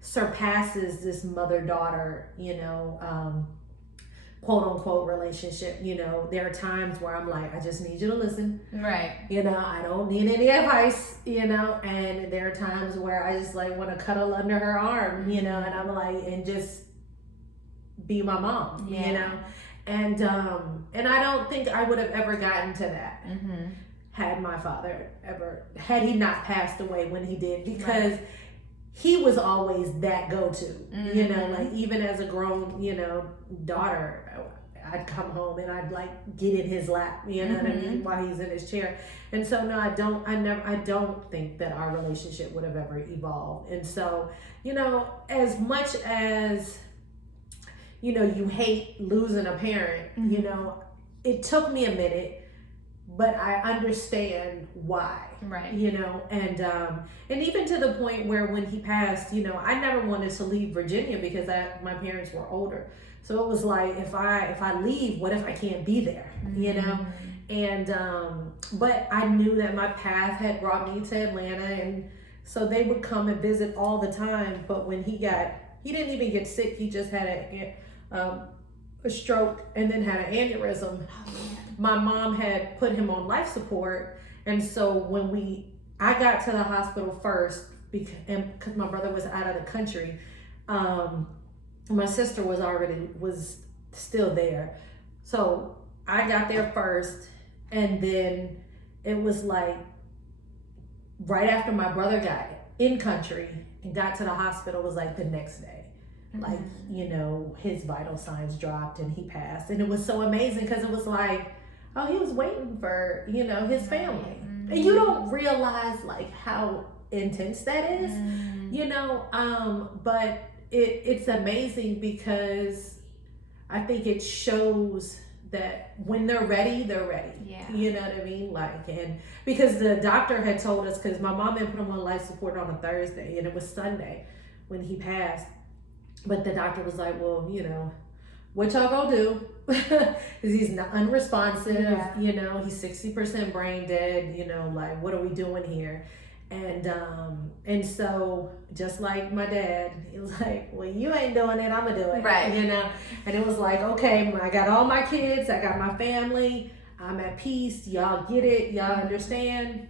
surpasses this mother-daughter, you know, quote unquote relationship. You know, there are times where I'm like, I just need you to listen. Right. You know, I don't need any advice, you know, and there are times where I just like want to cuddle under her arm, you know, and I'm like, and just be my mom, you know. And I don't think I would have ever gotten to that had my father had he not passed away when he did, because he was always that go-to, you know, like even as a grown, you know, daughter, I'd come home and I'd like get in his lap, you know what I mean, while he's in his chair. And so no, I don't think that our relationship would have ever evolved. And so, you know, as much as, you know, you hate losing a parent, you know, it took me a minute, but I understand why. Right. You know, and even to the point where when he passed, you know, I never wanted to leave Virginia because my parents were older. So it was like, if I leave, what if I can't be there? You know? And but I knew that my path had brought me to Atlanta, and so they would come and visit all the time. But when he didn't even get sick. He just had a stroke and then had an aneurysm. My mom had put him on life support, and so when I got to the hospital first because my brother was out of the country. My sister was still there, so I got there first, and then it was like right after my brother got in country and got to the hospital was like the next day. Like, you know, his vital signs dropped and he passed, and it was so amazing because it was like, oh, he was waiting for, you know, his family. And you don't realize like how intense that is, you know, but it's amazing because I think it shows that when they're ready, they're ready. Yeah. You know what I mean? Like, and because the doctor had told us, because my mom had put him on life support on a Thursday and it was Sunday when he passed. But the doctor was like, well, you know, what y'all gonna do? Because he's not unresponsive, you know, he's 60% brain dead, you know, like, what are we doing here? And so just like my dad, he was like, well, you ain't doing it, I'm gonna do it. Right. You know, and it was like, okay, I got all my kids, I got my family, I'm at peace, y'all get it, y'all understand.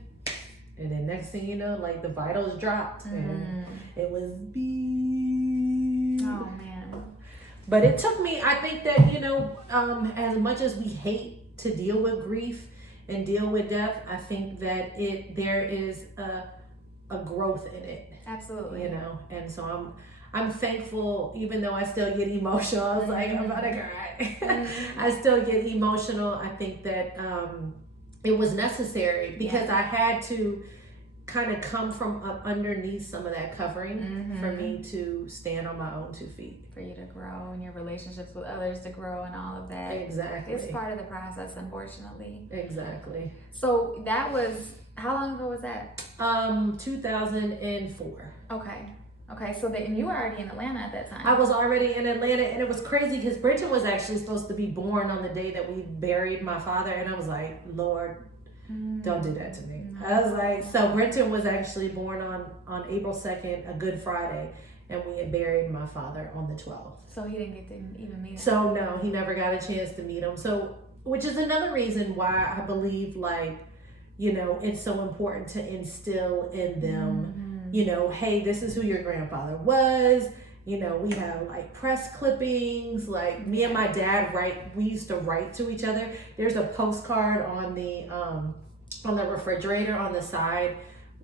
And then next thing you know, like the vitals dropped and it was beep. Oh man. But it took me, I think that, you know, as much as we hate to deal with grief and deal with death, I think that there is a growth in it. Absolutely. You know, and so I'm thankful, even though I still get emotional. I was like, I'm about to cry. I still get emotional. I think that it was necessary because I had to kind of come from up underneath some of that covering for me to stand on my own 2 feet. For you to grow and your relationships with others to grow and all of that. Exactly. It's part of the process, unfortunately. Exactly. So that was, how long ago was that? 2004. Okay, so then you were already in Atlanta at that time. I was already in Atlanta, and it was crazy because Brenton was actually supposed to be born on the day that we buried my father, and I was like, Lord, don't do that to me. I was like, so Brenton was actually born on April 2nd, a Good Friday, and we had buried my father on the 12th. So he didn't get to even meet him. So no, he never got a chance to meet him. So, which is another reason why I believe, like, you know, it's so important to instill in them, you know, hey, this is who your grandfather was. You know, we have like press clippings, like me and my dad we used to write to each other. There's a postcard on the refrigerator on the side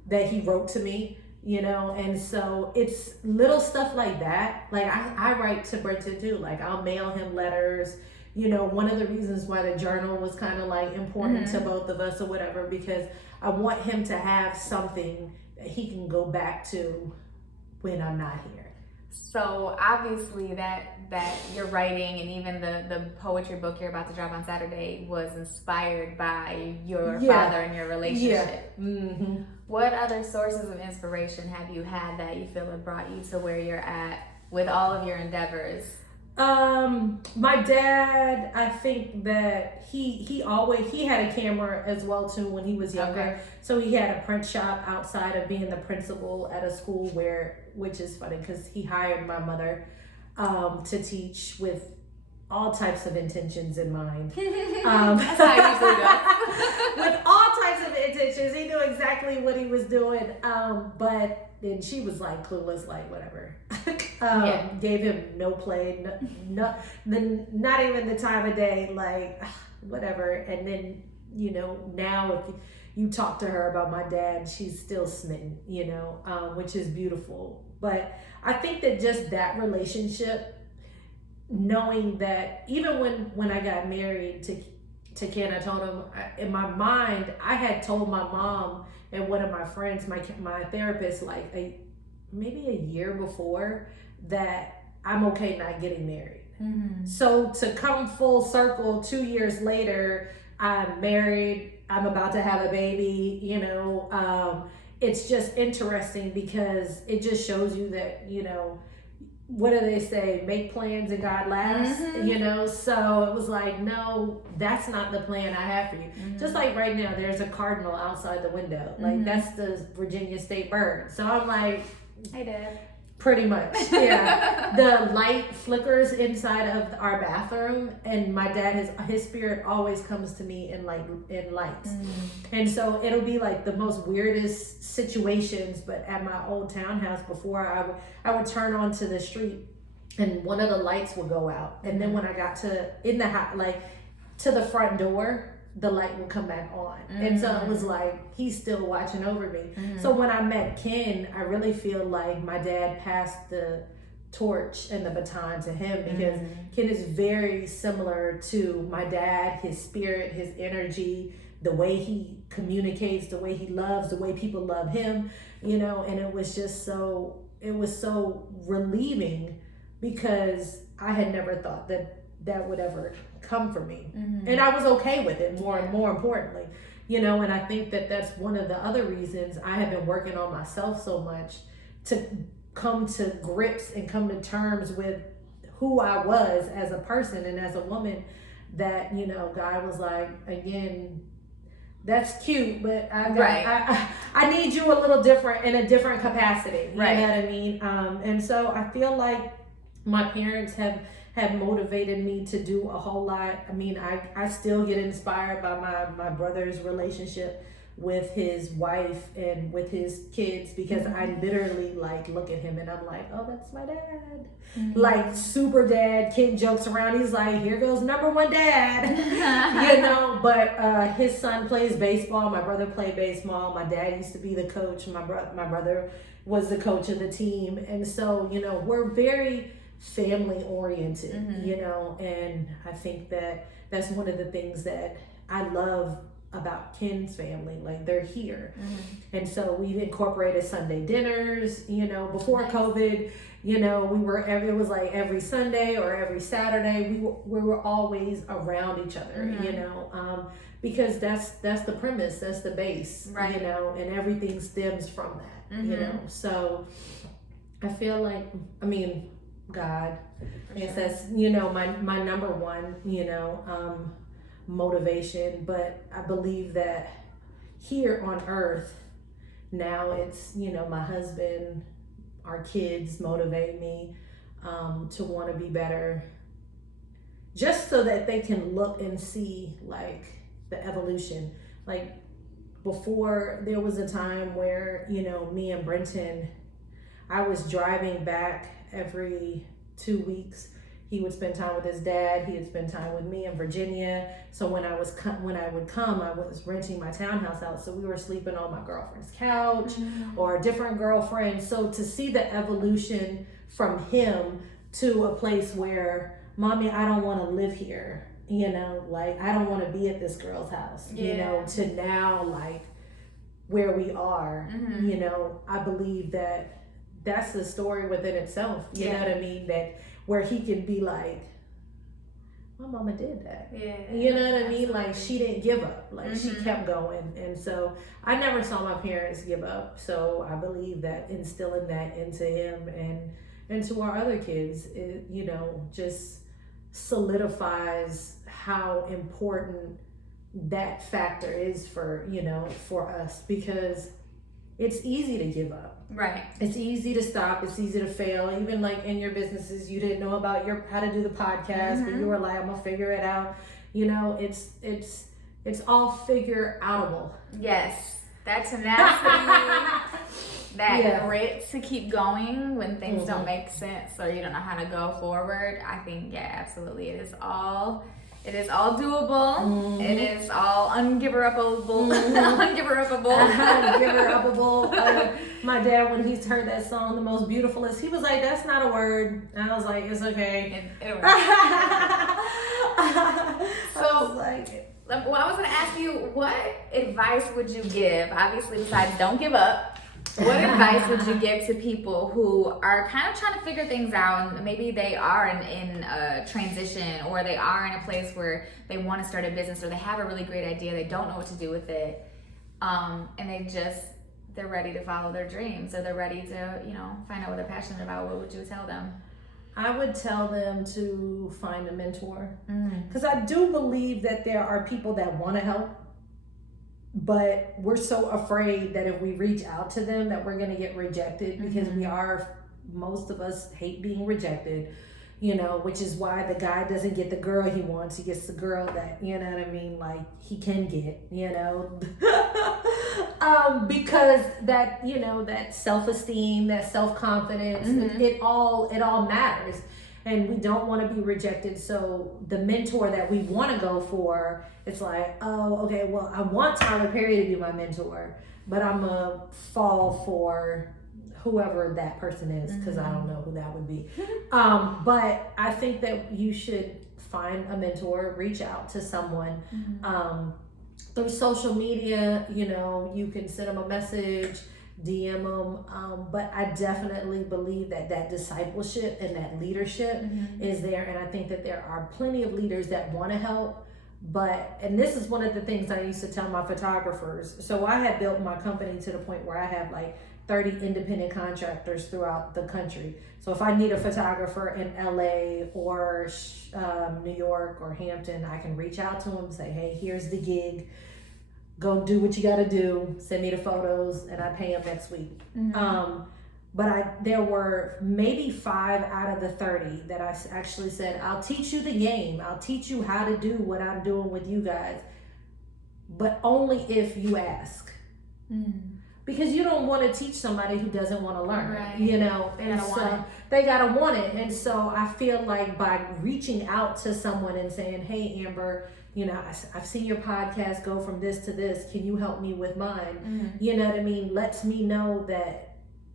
that he wrote to me, you know, and so it's little stuff like that. Like I write to Brenton too, like I'll mail him letters. You know, one of the reasons why the journal was kind of like important to both of us or whatever, because I want him to have something that he can go back to when I'm not here. So obviously that your writing and even the poetry book you're about to drop on Saturday was inspired by your father and your relationship. What other sources of inspiration have you had that you feel have brought you to where you're at with all of your endeavors? My dad, I think that he had a camera as well too when he was younger. Okay. So he had a print shop outside of being the principal at a school which is funny because he hired my mother to teach with all types of intentions in mind. That's how I usually do. With all types of intentions. He knew exactly what he was doing. But then she was like clueless, like whatever. Gave him no play, not even the time of day, like whatever. And then, you know, now if you talk to her about my dad, she's still smitten, you know, which is beautiful. But I think that just that relationship, knowing that even when I got married to Ken, I told him in my mind, I had told my mom and one of my friends, my therapist, like maybe a year before, that I'm okay not getting married. So to come full circle 2 years later, I'm married, I'm about to have a baby, you know. It's just interesting because it just shows you that, you know, what do they say? Make plans and God laughs, you know? So it was like, no, that's not the plan I have for you. Just like right now, there's a cardinal outside the window. Like, that's the Virginia state bird. So I'm like, hey, Dad. Pretty much, yeah. The light flickers inside of our bathroom, and my dad, his spirit always comes to me in lights, and so it'll be like the most weirdest situations. But at my old townhouse before, I would turn onto the street, and one of the lights would go out, and then when I got to the front door, the light would come back on. And so it was like, he's still watching over me. So when I met Ken, I really feel like my dad passed the torch and the baton to him, because Ken is very similar to my dad, his spirit, his energy, the way he communicates, the way he loves, the way people love him, you know. And it was so relieving, because I had never thought that would ever come for me, and I was okay with it, more importantly, you know. And I think that that's one of the other reasons I have been working on myself so much, to come to grips and come to terms with who I was as a person and as a woman, that, you know, God was like, again, that's cute, but I need you a little different, in a different capacity, you know what I mean? And so I feel like my parents have motivated me to do a whole lot. I mean, I still get inspired by my brother's relationship with his wife and with his kids, because I literally like look at him and I'm like, oh, that's my dad. Like, super dad. Kid jokes around, he's like, here goes number one dad. You know. But his son plays baseball, my brother played baseball, my dad used to be the coach, my brother was the coach of the team. And so, you know, we're very family oriented, you know. And I think that that's one of the things that I love about Ken's family. Like, they're here. And so we've incorporated Sunday dinners, you know. Before COVID, you know, it was like every Sunday or every Saturday, we were always around each other, you know, because that's the premise, that's the base, you know, and everything stems from that, you know. So I feel like, I mean, God, it says, you know, my number one, you know, motivation. But I believe that here on earth now, it's, you know, my husband, our kids motivate me to want to be better, just so that they can look and see like the evolution. Like, before, there was a time where, you know, me and Brenton, I was driving back every 2 weeks. He would spend time with his dad. He would spend time with me in Virginia. So when I would come, I was renting my townhouse out. So we were sleeping on my girlfriend's couch or a different girlfriend. So to see the evolution from him to a place where, mommy, I don't want to live here. You know, like, I don't want to be at this girl's house, you know, to now, like, where we are, you know. I believe that that's the story within itself, you know what I mean? That where he can be like, my mama did that. You know what I mean? Like, she didn't give up. Like, she kept going. And so I never saw my parents give up. So I believe that instilling that into him and to our other kids, it, you know, just solidifies how important that factor is for, you know, for us, because it's easy to give up. It's easy to stop. It's easy to fail. Even like in your businesses, you didn't know about how to do the podcast, but you were like, I'm gonna figure it out. You know, it's all figure outable. Yes, that tenacity, that grit to keep going when things don't make sense or you don't know how to go forward. I think, absolutely, it is all doable. It is all ungiver-upable. Ungiver-upable. My dad, when he's heard that song, The Most Beautifulest, he was like, that's not a word. And I was like, it's okay. It'll work. So, well, I was going to ask you, what advice would you give? Obviously, besides don't give up. What advice would you give to people who are kind of trying to figure things out, and maybe they are in a transition, or they are in a place where they want to start a business, or they have a really great idea, they don't know what to do with it, and they're ready to follow their dreams, or they're ready to, find out what they're passionate about? What would you tell them? I would tell them to find a mentor, because I do believe that there are people that want to help, but we're so afraid that if we reach out to them that we're going to get rejected, because most of us hate being rejected, which is why the guy doesn't get the girl he wants. He gets the girl that, like he can get, because that, that self-esteem, that self-confidence, it all matters. And we don't want to be rejected. So the mentor that we want to go for, it's like, oh, okay, well, I want Tyler Perry to be my mentor, but I'm going to fall for whoever that person is, because I don't know who that would be. But I think that you should find a mentor, reach out to someone. Through social media, you can send them a message, DM them, but I definitely believe that discipleship and that leadership is there. And I think that there are plenty of leaders that want to help, and this is one of the things I used to tell my photographers. So I had built my company to the point where I have like 30 independent contractors throughout the country. So if I need a photographer in LA or New York or Hampton, I can reach out to them and say, hey, here's the gig. Go do what you got to do. Send me the photos, and I pay them next week. But there were maybe 5 out of the 30 that I actually said, I'll teach you the game. I'll teach you how to do what I'm doing with you guys, but only if you ask. Because you don't want to teach somebody who doesn't want to learn, right. And so they gotta want it. And so I feel like by reaching out to someone and saying, hey, Amber, I've seen your podcast go from this to this. Can you help me with mine? You know what I mean? Lets me know that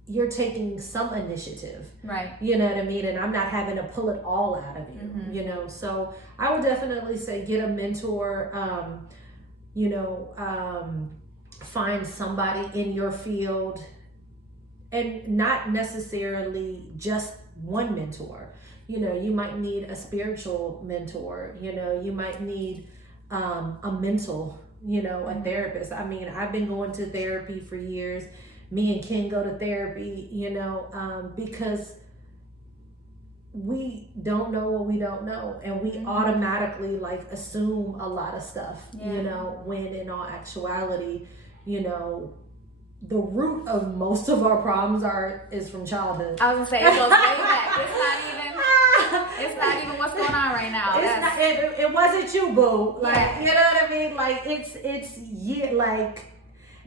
you're taking some initiative. Right. You know what I mean? And I'm not having to pull it all out of you, So I would definitely say get a mentor, find somebody in your field, and not necessarily just one mentor. You might need a spiritual mentor, you might need a mental, a therapist. I mean, I've been going to therapy for years. Me and Ken go to therapy, because we don't know what we don't know, and we automatically assume a lot of stuff, when in all actuality, the root of most of our problems is from childhood. I was gonna say, it goes way back. It's not even what's going on right now. It wasn't you, boo. Yeah. You know what I mean?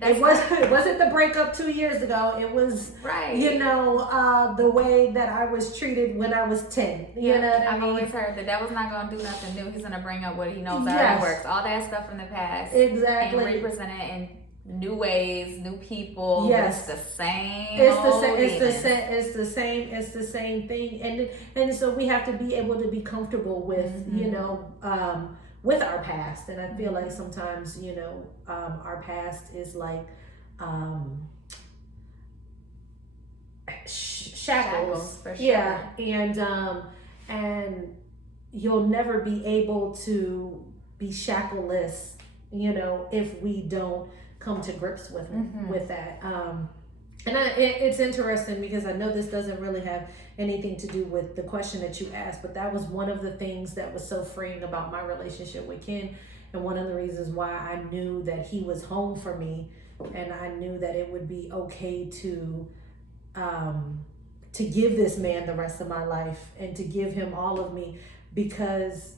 It wasn't the breakup 2 years ago. It was, right. The way that I was treated when I was 10. You know what I mean? I've always heard the devil's not going to do nothing new. He's going to bring up what he knows already works. All that stuff from the past. Exactly. And represent it in new ways, new people. Yes. It's the same. It's the same thing. And so we have to be able to be comfortable with, with our past. And I feel like sometimes, our past is like shackles. For sure. Yeah. And you'll never be able to be shackleless, if we don't come to grips with that. And it's interesting because I know this doesn't really have anything to do with the question that you asked, but that was one of the things that was so freeing about my relationship with Ken, and one of the reasons why I knew that he was home for me, and I knew that it would be okay to give this man the rest of my life and to give him all of me, because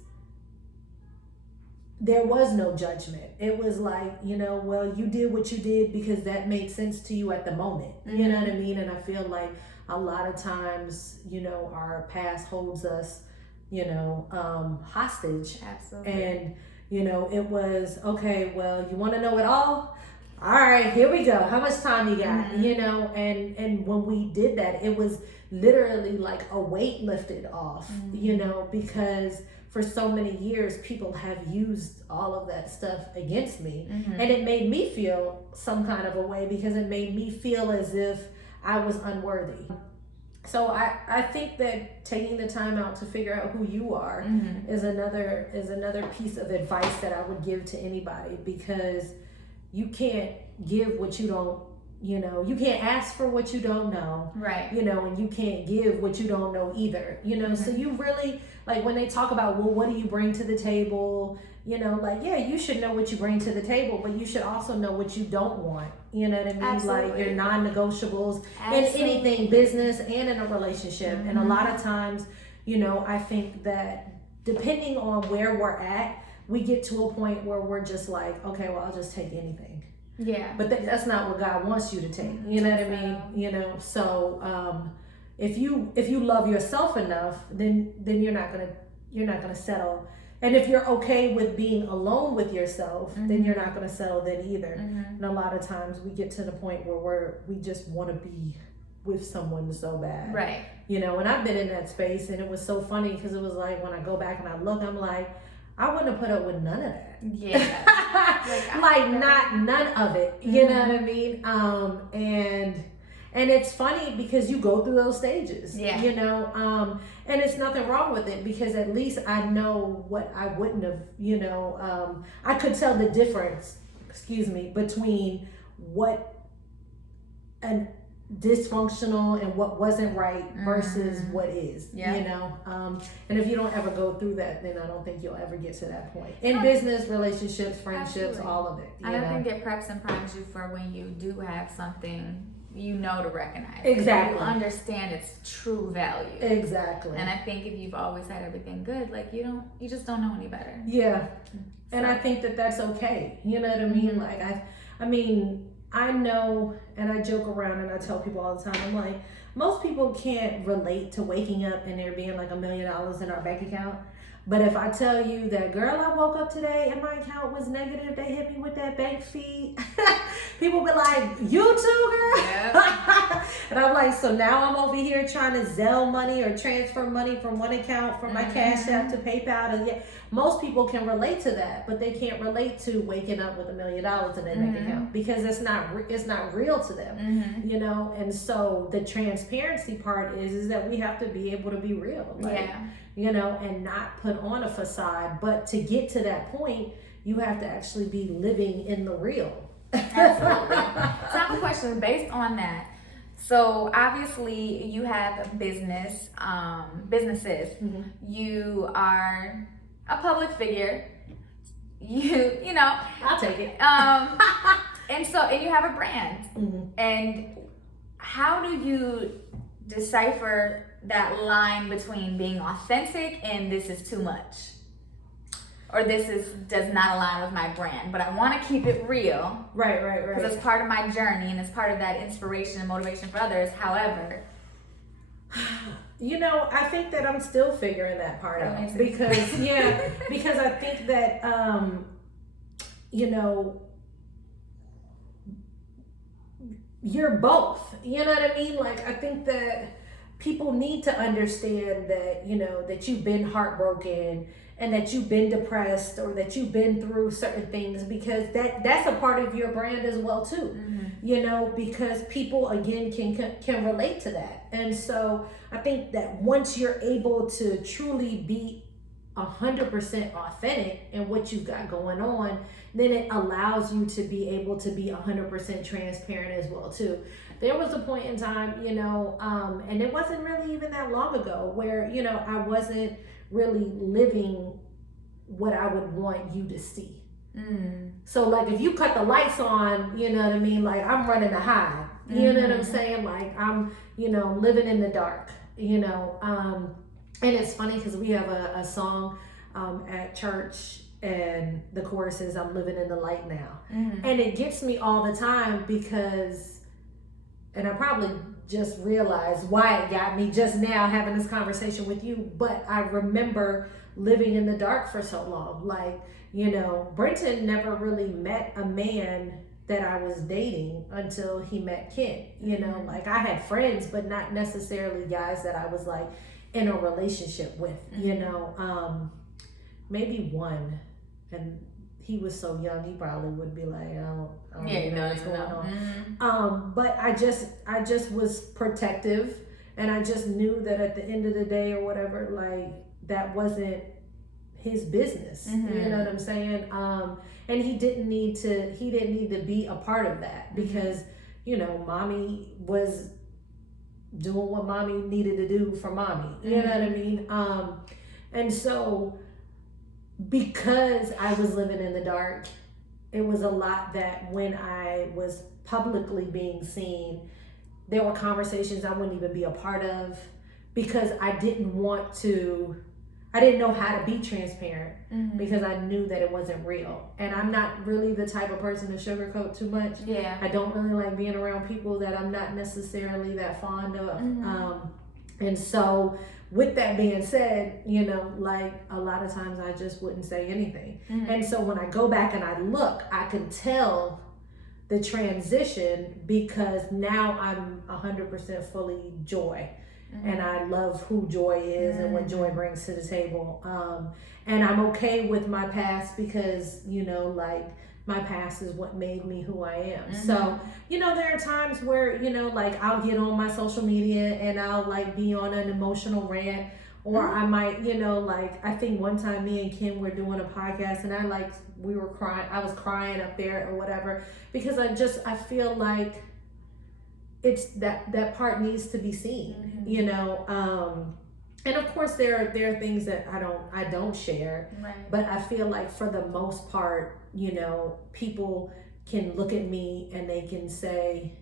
there was no judgment. It was like, well, you did what you did because that made sense to you at the moment. You know what I mean? And I feel like a lot of times, our past holds us, hostage. Absolutely. And, it was, okay, well, you want to know it all? All right, here we go. How much time you got? And when we did that, it was literally like a weight lifted off, because for so many years, people have used all of that stuff against me. Mm-hmm. And it made me feel some kind of a way because it made me feel as if I was unworthy. So I think that taking the time out to figure out who you are mm-hmm. is another piece of advice that I would give to anybody, because you can't give what you don't, you can't ask for what you don't know. Right. And you can't give what you don't know either. Mm-hmm. So you really, like, when they talk about, well, what do you bring to the table? Yeah, you should know what you bring to the table, but you should also know what you don't want. You know what I mean? Absolutely. Like your non-negotiables Absolutely. in anything, business and in a relationship. Mm-hmm. And a lot of times, I think that depending on where we're at, we get to a point where we're just like, okay, well, I'll just take anything. Yeah. But that's not what God wants you to take. You know what I mean? So if you love yourself enough, then you're not gonna settle. And if you're okay with being alone with yourself, mm-hmm. then you're not gonna settle then either. Mm-hmm. And a lot of times we get to the point where we just want to be with someone so bad. Right. And I've been in that space, and it was so funny because it was like when I go back and I look, I'm like, I wouldn't have put up with none of that. Yeah. None of it. You know what I mean? And it's funny because you go through those stages. Yeah. And it's nothing wrong with it, because at least I know what I wouldn't have, I could tell the difference, between what an dysfunctional and what wasn't right versus what is. Yeah. And if you don't ever go through that, then I don't think you'll ever get to that point in business, relationships, friendships. Absolutely. All of it. I think it preps and primes you for when you do have something to recognize. Exactly. You understand its true value. Exactly. And I think if you've always had everything good, like you just don't know any better. Yeah. So. And I think that that's okay. You know what I mean? Mm-hmm. Like I know, and I joke around and I tell people all the time, I'm like, most people can't relate to waking up and there being like $1 million in our bank account. But if I tell you that, girl, I woke up today and my account was negative, they hit me with that bank fee, people be like, you too, girl? Yeah. And I'm like, so now I'm over here trying to Zelle money or transfer money from one account from my Cash App to PayPal. And yeah, most people can relate to that, but they can't relate to waking up with $1 million in their bank account, because it's not real to them, And so the transparency part is that we have to be able to be real. And not put on a facade. But to get to that point, you have to actually be living in the real. Absolutely. So I have a question based on that. So obviously you have a businesses. Mm-hmm. You are a public figure. I'll take it. And you have a brand. Mm-hmm. And how do you decipher that line between being authentic and this is too much, or does not align with my brand, but I want to keep it real, right, because it's part of my journey and it's part of that inspiration and motivation for others. However, I think that I'm still figuring that part out, because because I think that you're both, you know what I mean? Like, I think that people need to understand that, that you've been heartbroken and that you've been depressed or that you've been through certain things, because that's a part of your brand as well too. Because people again can relate to that. And so I think that once you're able to truly be 100% authentic in what you've got going on, then it allows you to be able to be 100% transparent as well too. There was a point in time, and it wasn't really even that long ago, where, I wasn't really living what I would want you to see. So like if you cut the lights on, you know what I mean? Like I'm running to hide, you know what I'm saying? Like I'm, living in the dark, and it's funny because we have a song at church, and the chorus is, I'm living in the light now. And it gets me all the time because, and I probably just realized why it got me just now having this conversation with you, but I remember living in the dark for so long. Like, Brenton never really met a man that I was dating until he met Ken. Like I had friends, but not necessarily guys that I was like in a relationship with, maybe one, and he was so young, he probably would be like, I don't even know what's going on. But I just was protective, and I just knew that at the end of the day or whatever, like that wasn't his business. You know what I'm saying? And he didn't need to be a part of that, because mommy was doing what mommy needed to do for mommy. You know what I mean? And so, because I was living in the dark, it was a lot that when I was publicly being seen, there were conversations I wouldn't even be a part of, because I didn't know how to be transparent, because I knew that it wasn't real. And I'm not really the type of person to sugarcoat too much. Yeah. I don't really like being around people that I'm not necessarily that fond of. And so, with that being said, like a lot of times I just wouldn't say anything. And so when I go back and I look, I can tell the transition, because now I'm 100% fully Joy. And I love who Joy is and what Joy brings to the table. And I'm okay with my past, because, like my past is what made me who I am. So, there are times where, like I'll get on my social media and I'll like be on an emotional rant, or I might, like I think one time me and Kim were doing a podcast, and I was crying up there or whatever, because I feel like it's that part needs to be seen, and of course there are things that I don't share, right. But I feel like for the most part, people can look at me and they can say,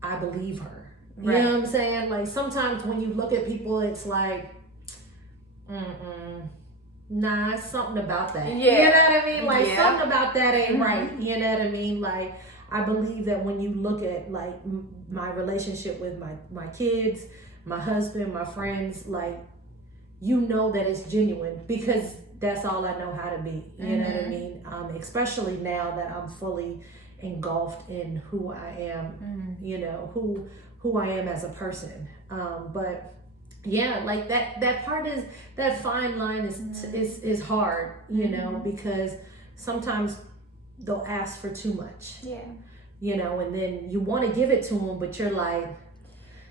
I believe her. Right. You know what I'm saying? Like sometimes when you look at people, it's like, nah, it's something about that. Yeah. You know what I mean? Like something about that ain't right. You know what I mean? Like I believe that when you look at like my relationship with my kids, my husband, my friends, like that it's genuine, because that's all I know how to be. You know what I mean? Especially now that I'm fully engulfed in who I am. Who I am as a person. But yeah, like that part is, that fine line is hard. Because sometimes they'll ask for too much. Yeah. And then you want to give it to them, but you're like,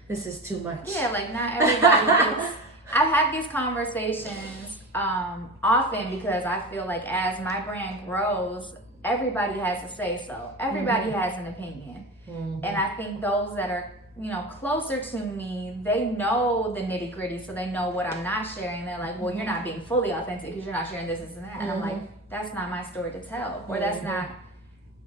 this is too much. Yeah, like not everybody is. I've had these conversations often, because I feel like as my brand grows, everybody has a say so. Everybody has an opinion. And I think those that are, closer to me, they know the nitty gritty, so they know what I'm not sharing. They're like, well, you're not being fully authentic because you're not sharing this and that. And I'm like, that's not my story to tell. Or that's not,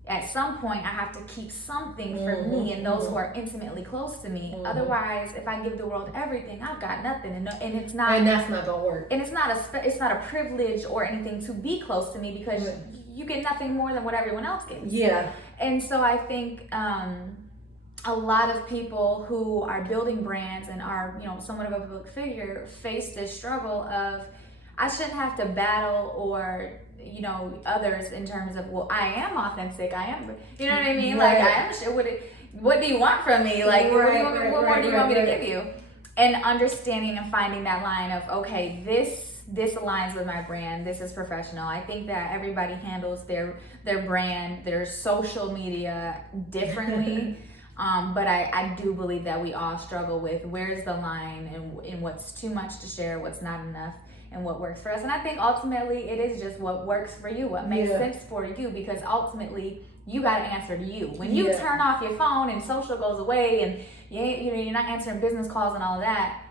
at some point I have to keep something for me and those who are intimately close to me. Otherwise, if I give the world everything, I've got nothing, and it's not, and that's not gonna work. And it's not a privilege or anything to be close to me, because you get nothing more than what everyone else gets. Yeah. And so I think a lot of people who are building brands and are, somewhat of a public figure, face this struggle of, I shouldn't have to battle or, others in terms of, well, I am authentic. I am, you know what I mean? Right. Like, I am sure. What do you want from me? Like, what more do you want me to give you? And understanding and finding that line of, okay, this aligns with my brand. This is professional. I think that everybody handles their brand, their social media differently. But I do believe that we all struggle with where's the line and what's too much to share, what's not enough, and what works for us. And I think ultimately it is just what works for you, what makes sense for you, because ultimately you got to answer to you. When you turn off your phone and social goes away and you're not answering business calls and all of that,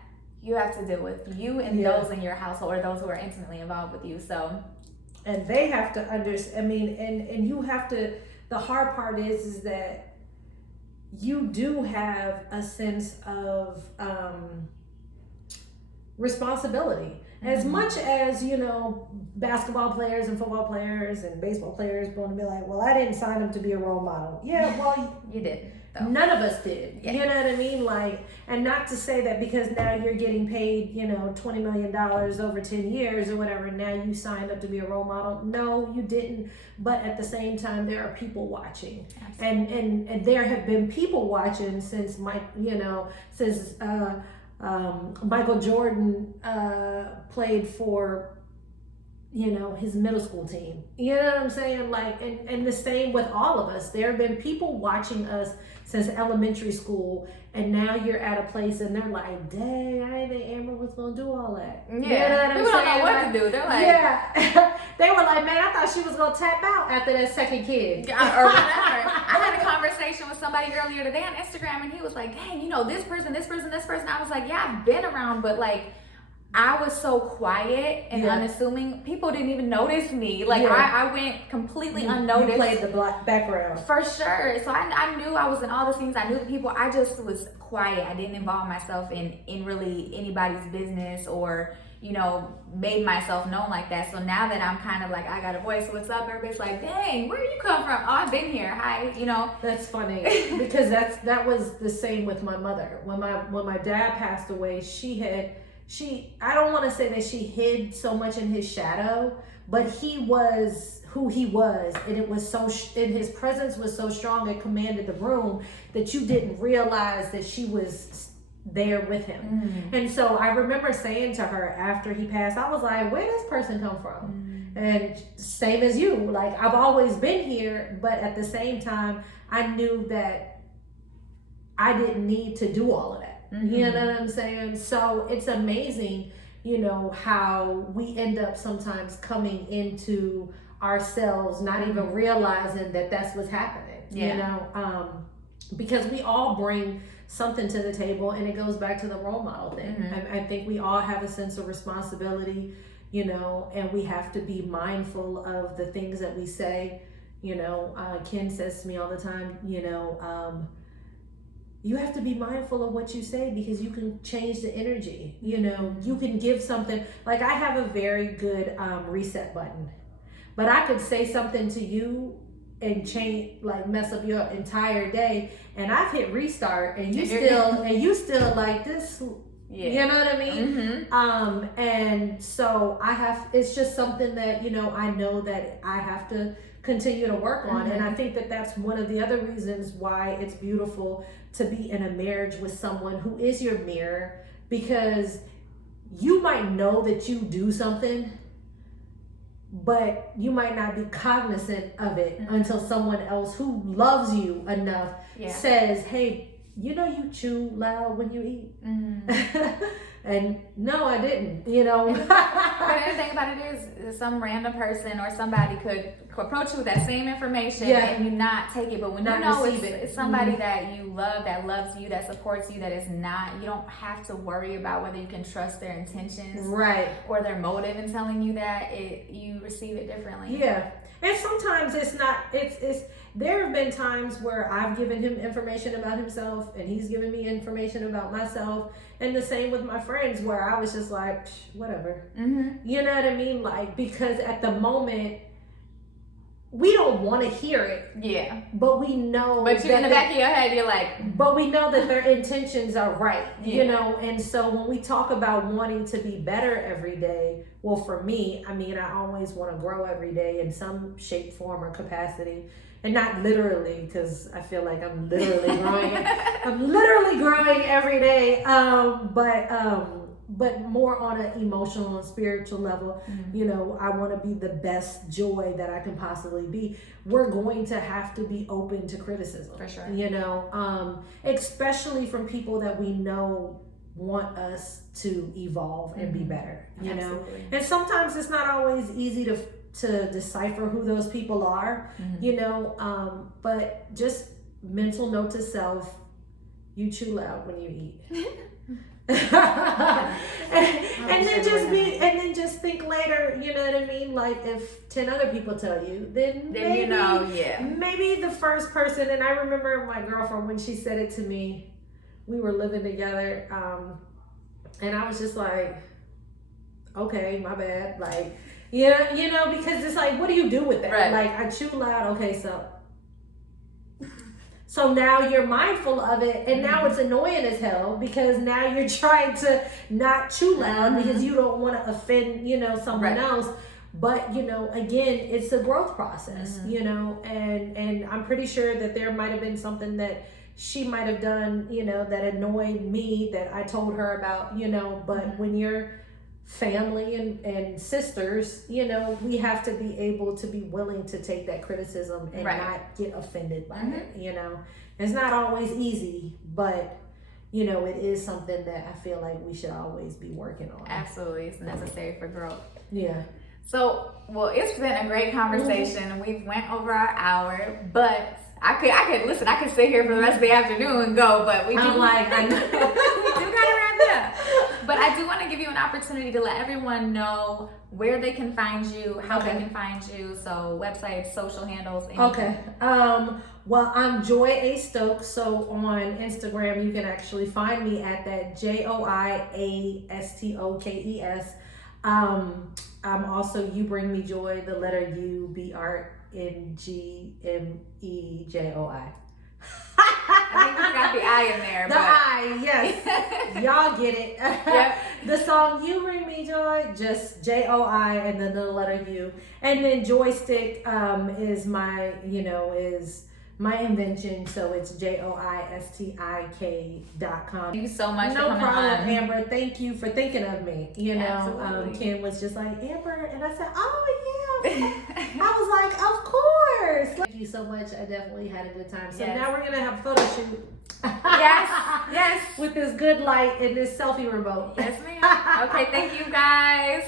you have to deal with you and those in your household or those who are intimately involved with you. So, and they have to understand. I mean, and you have to. The hard part is that you do have a sense of responsibility. As much as, basketball players and football players and baseball players going to be like, well, I didn't sign up to be a role model. Yeah, well, you did. Though. None of us did. Yeah. You know what I mean? Like, and not to say that because now you're getting paid, $20 million over 10 years or whatever, now you signed up to be a role model. No, you didn't. But at the same time, there are people watching. And there have been people watching since Michael Jordan played for, his middle school team. You know what I'm saying? Like, and the same with all of us. There have been people watching us since elementary school, and now you're at a place and they're like, dang, I didn't think Amber was gonna do all that. Yeah. You know people don't know what to do. They're like, yeah. They were like, man, I thought she was gonna tap out after that second kid. Or whatever. I had a conversation with somebody earlier today on Instagram, and he was like, dang, this person. I was like, yeah, I've been around, but like, I was so quiet and unassuming. People didn't even notice me. Like, I went completely unnoticed. You played the black background. For sure. So I knew I was in all the scenes. I knew the people. I just was quiet. I didn't involve myself in really anybody's business or, made myself known like that. So now that I'm kind of like, I got a voice, what's up? Everybody's like, dang, where you come from? Oh, I've been here. Hi, That's funny because that was the same with my mother. When my dad passed away, I don't want to say that she hid so much in his shadow, but he was who he was, and it was and his presence was so strong it commanded the room that you didn't realize that she was there with him. Mm-hmm. And so I remember saying to her after he passed, I was like, where does this person come from? Mm-hmm. And same as you, like, I've always been here, but at the same time, I knew that I didn't need to do all of that. Mm-hmm. You know what I'm saying? So it's amazing, how we end up sometimes coming into ourselves, not even realizing that that's what's happening, because we all bring something to the table, and it goes back to the role model thing. Mm-hmm. I think we all have a sense of responsibility, and we have to be mindful of the things that we say. Ken says to me all the time, you have to be mindful of what you say because you can change the energy. You can give something. Like, I have a very good reset button, but I could say something to you and change, like, mess up your entire day. And I've hit restart, and you still like this. Yeah. You know what I mean? Mm-hmm. And so it's just something that, I know that I have to continue to work on. Mm-hmm. And I think that that's one of the other reasons why it's beautiful to be in a marriage with someone who is your mirror, because you might know that you do something, but you might not be cognizant of it until someone else who loves you enough says, hey, you chew loud when you eat. Mm-hmm. And no, I didn't, But the thing about it is some random person or somebody could approach you with that same information and you not take it. But when it's somebody that you love, that loves you, that supports you, that is not, you don't have to worry about whether you can trust their intentions or their motive in telling you that. You receive it differently. Yeah. And sometimes there have been times where I've given him information about himself and he's given me information about myself. And the same with my friends, where I was just like, whatever. Mm-hmm. You know what I mean? Like, because at the moment, we don't want to hear it. Yeah. But we know. But in the back of your head, you're like. But we know that their intentions are right. Yeah. And so when we talk about wanting to be better every day, well, for me, I always want to grow every day in some shape, form, or capacity. And not literally, because I feel like I'm literally growing. I'm literally growing every day. But more on an emotional and spiritual level. Mm-hmm. I want to be the best Joy that I can possibly be. We're going to have to be open to criticism. For sure. Especially from people that we know want us to evolve and be better. Absolutely. And sometimes it's not always easy to decipher who those people are. Mm-hmm. But just mental note to self: you chew loud when you eat. and then just think later, you know what I mean? Like, if 10 other people tell you, then maybe the first person. And I remember my girlfriend, when she said it to me, we were living together, and I was just like, okay, my bad. Like, because it's like, what do you do with that? Right. Like, I chew loud. Okay, so now you're mindful of it, and now it's annoying as hell, because now you're trying to not chew loud because you don't want to offend, someone else. But, again, it's a growth process, and I'm pretty sure that there might have been something that she might have done, you know, that annoyed me that I told her about, you know, but when you're family and sisters, you know, we have to be able to be willing to take that criticism and not get offended by it, you know. It's not always easy, but you know, it is something that I feel like we should always be working on. Absolutely, it's necessary for growth. Yeah. So, well, it's been a great conversation. We've went over our hour, but I could sit here for the rest of the afternoon and go, but we do I know. we do gotta wrap it up. But I do want to give you an opportunity to let everyone know where they can find you, how they can find you, so websites, social handles, anything. Okay. Well, I'm Joi A. Stokes. So on Instagram, you can actually find me at that JoiAstokes. I'm also You Bring Me Joy, the letter U, BRNGMEJOI. I think you got the I in there. The I, yes. Y'all get it. Yep. The song You Bring Me Joy, just JOI and then the letter U. And then Joystick is my, you know, is my invention. So it's JOISTIK.com. Thank you so much for No coming problem, on. Amber. Thank you for thinking of me. You know, Absolutely. Ken was just like, Amber. And I said, oh, yeah. I was like, of course. Thank you so much. I definitely had a good time. So now we're going to have a photo shoot. Yes. With this good light and this selfie remote. Yes, ma'am. Okay, thank you guys.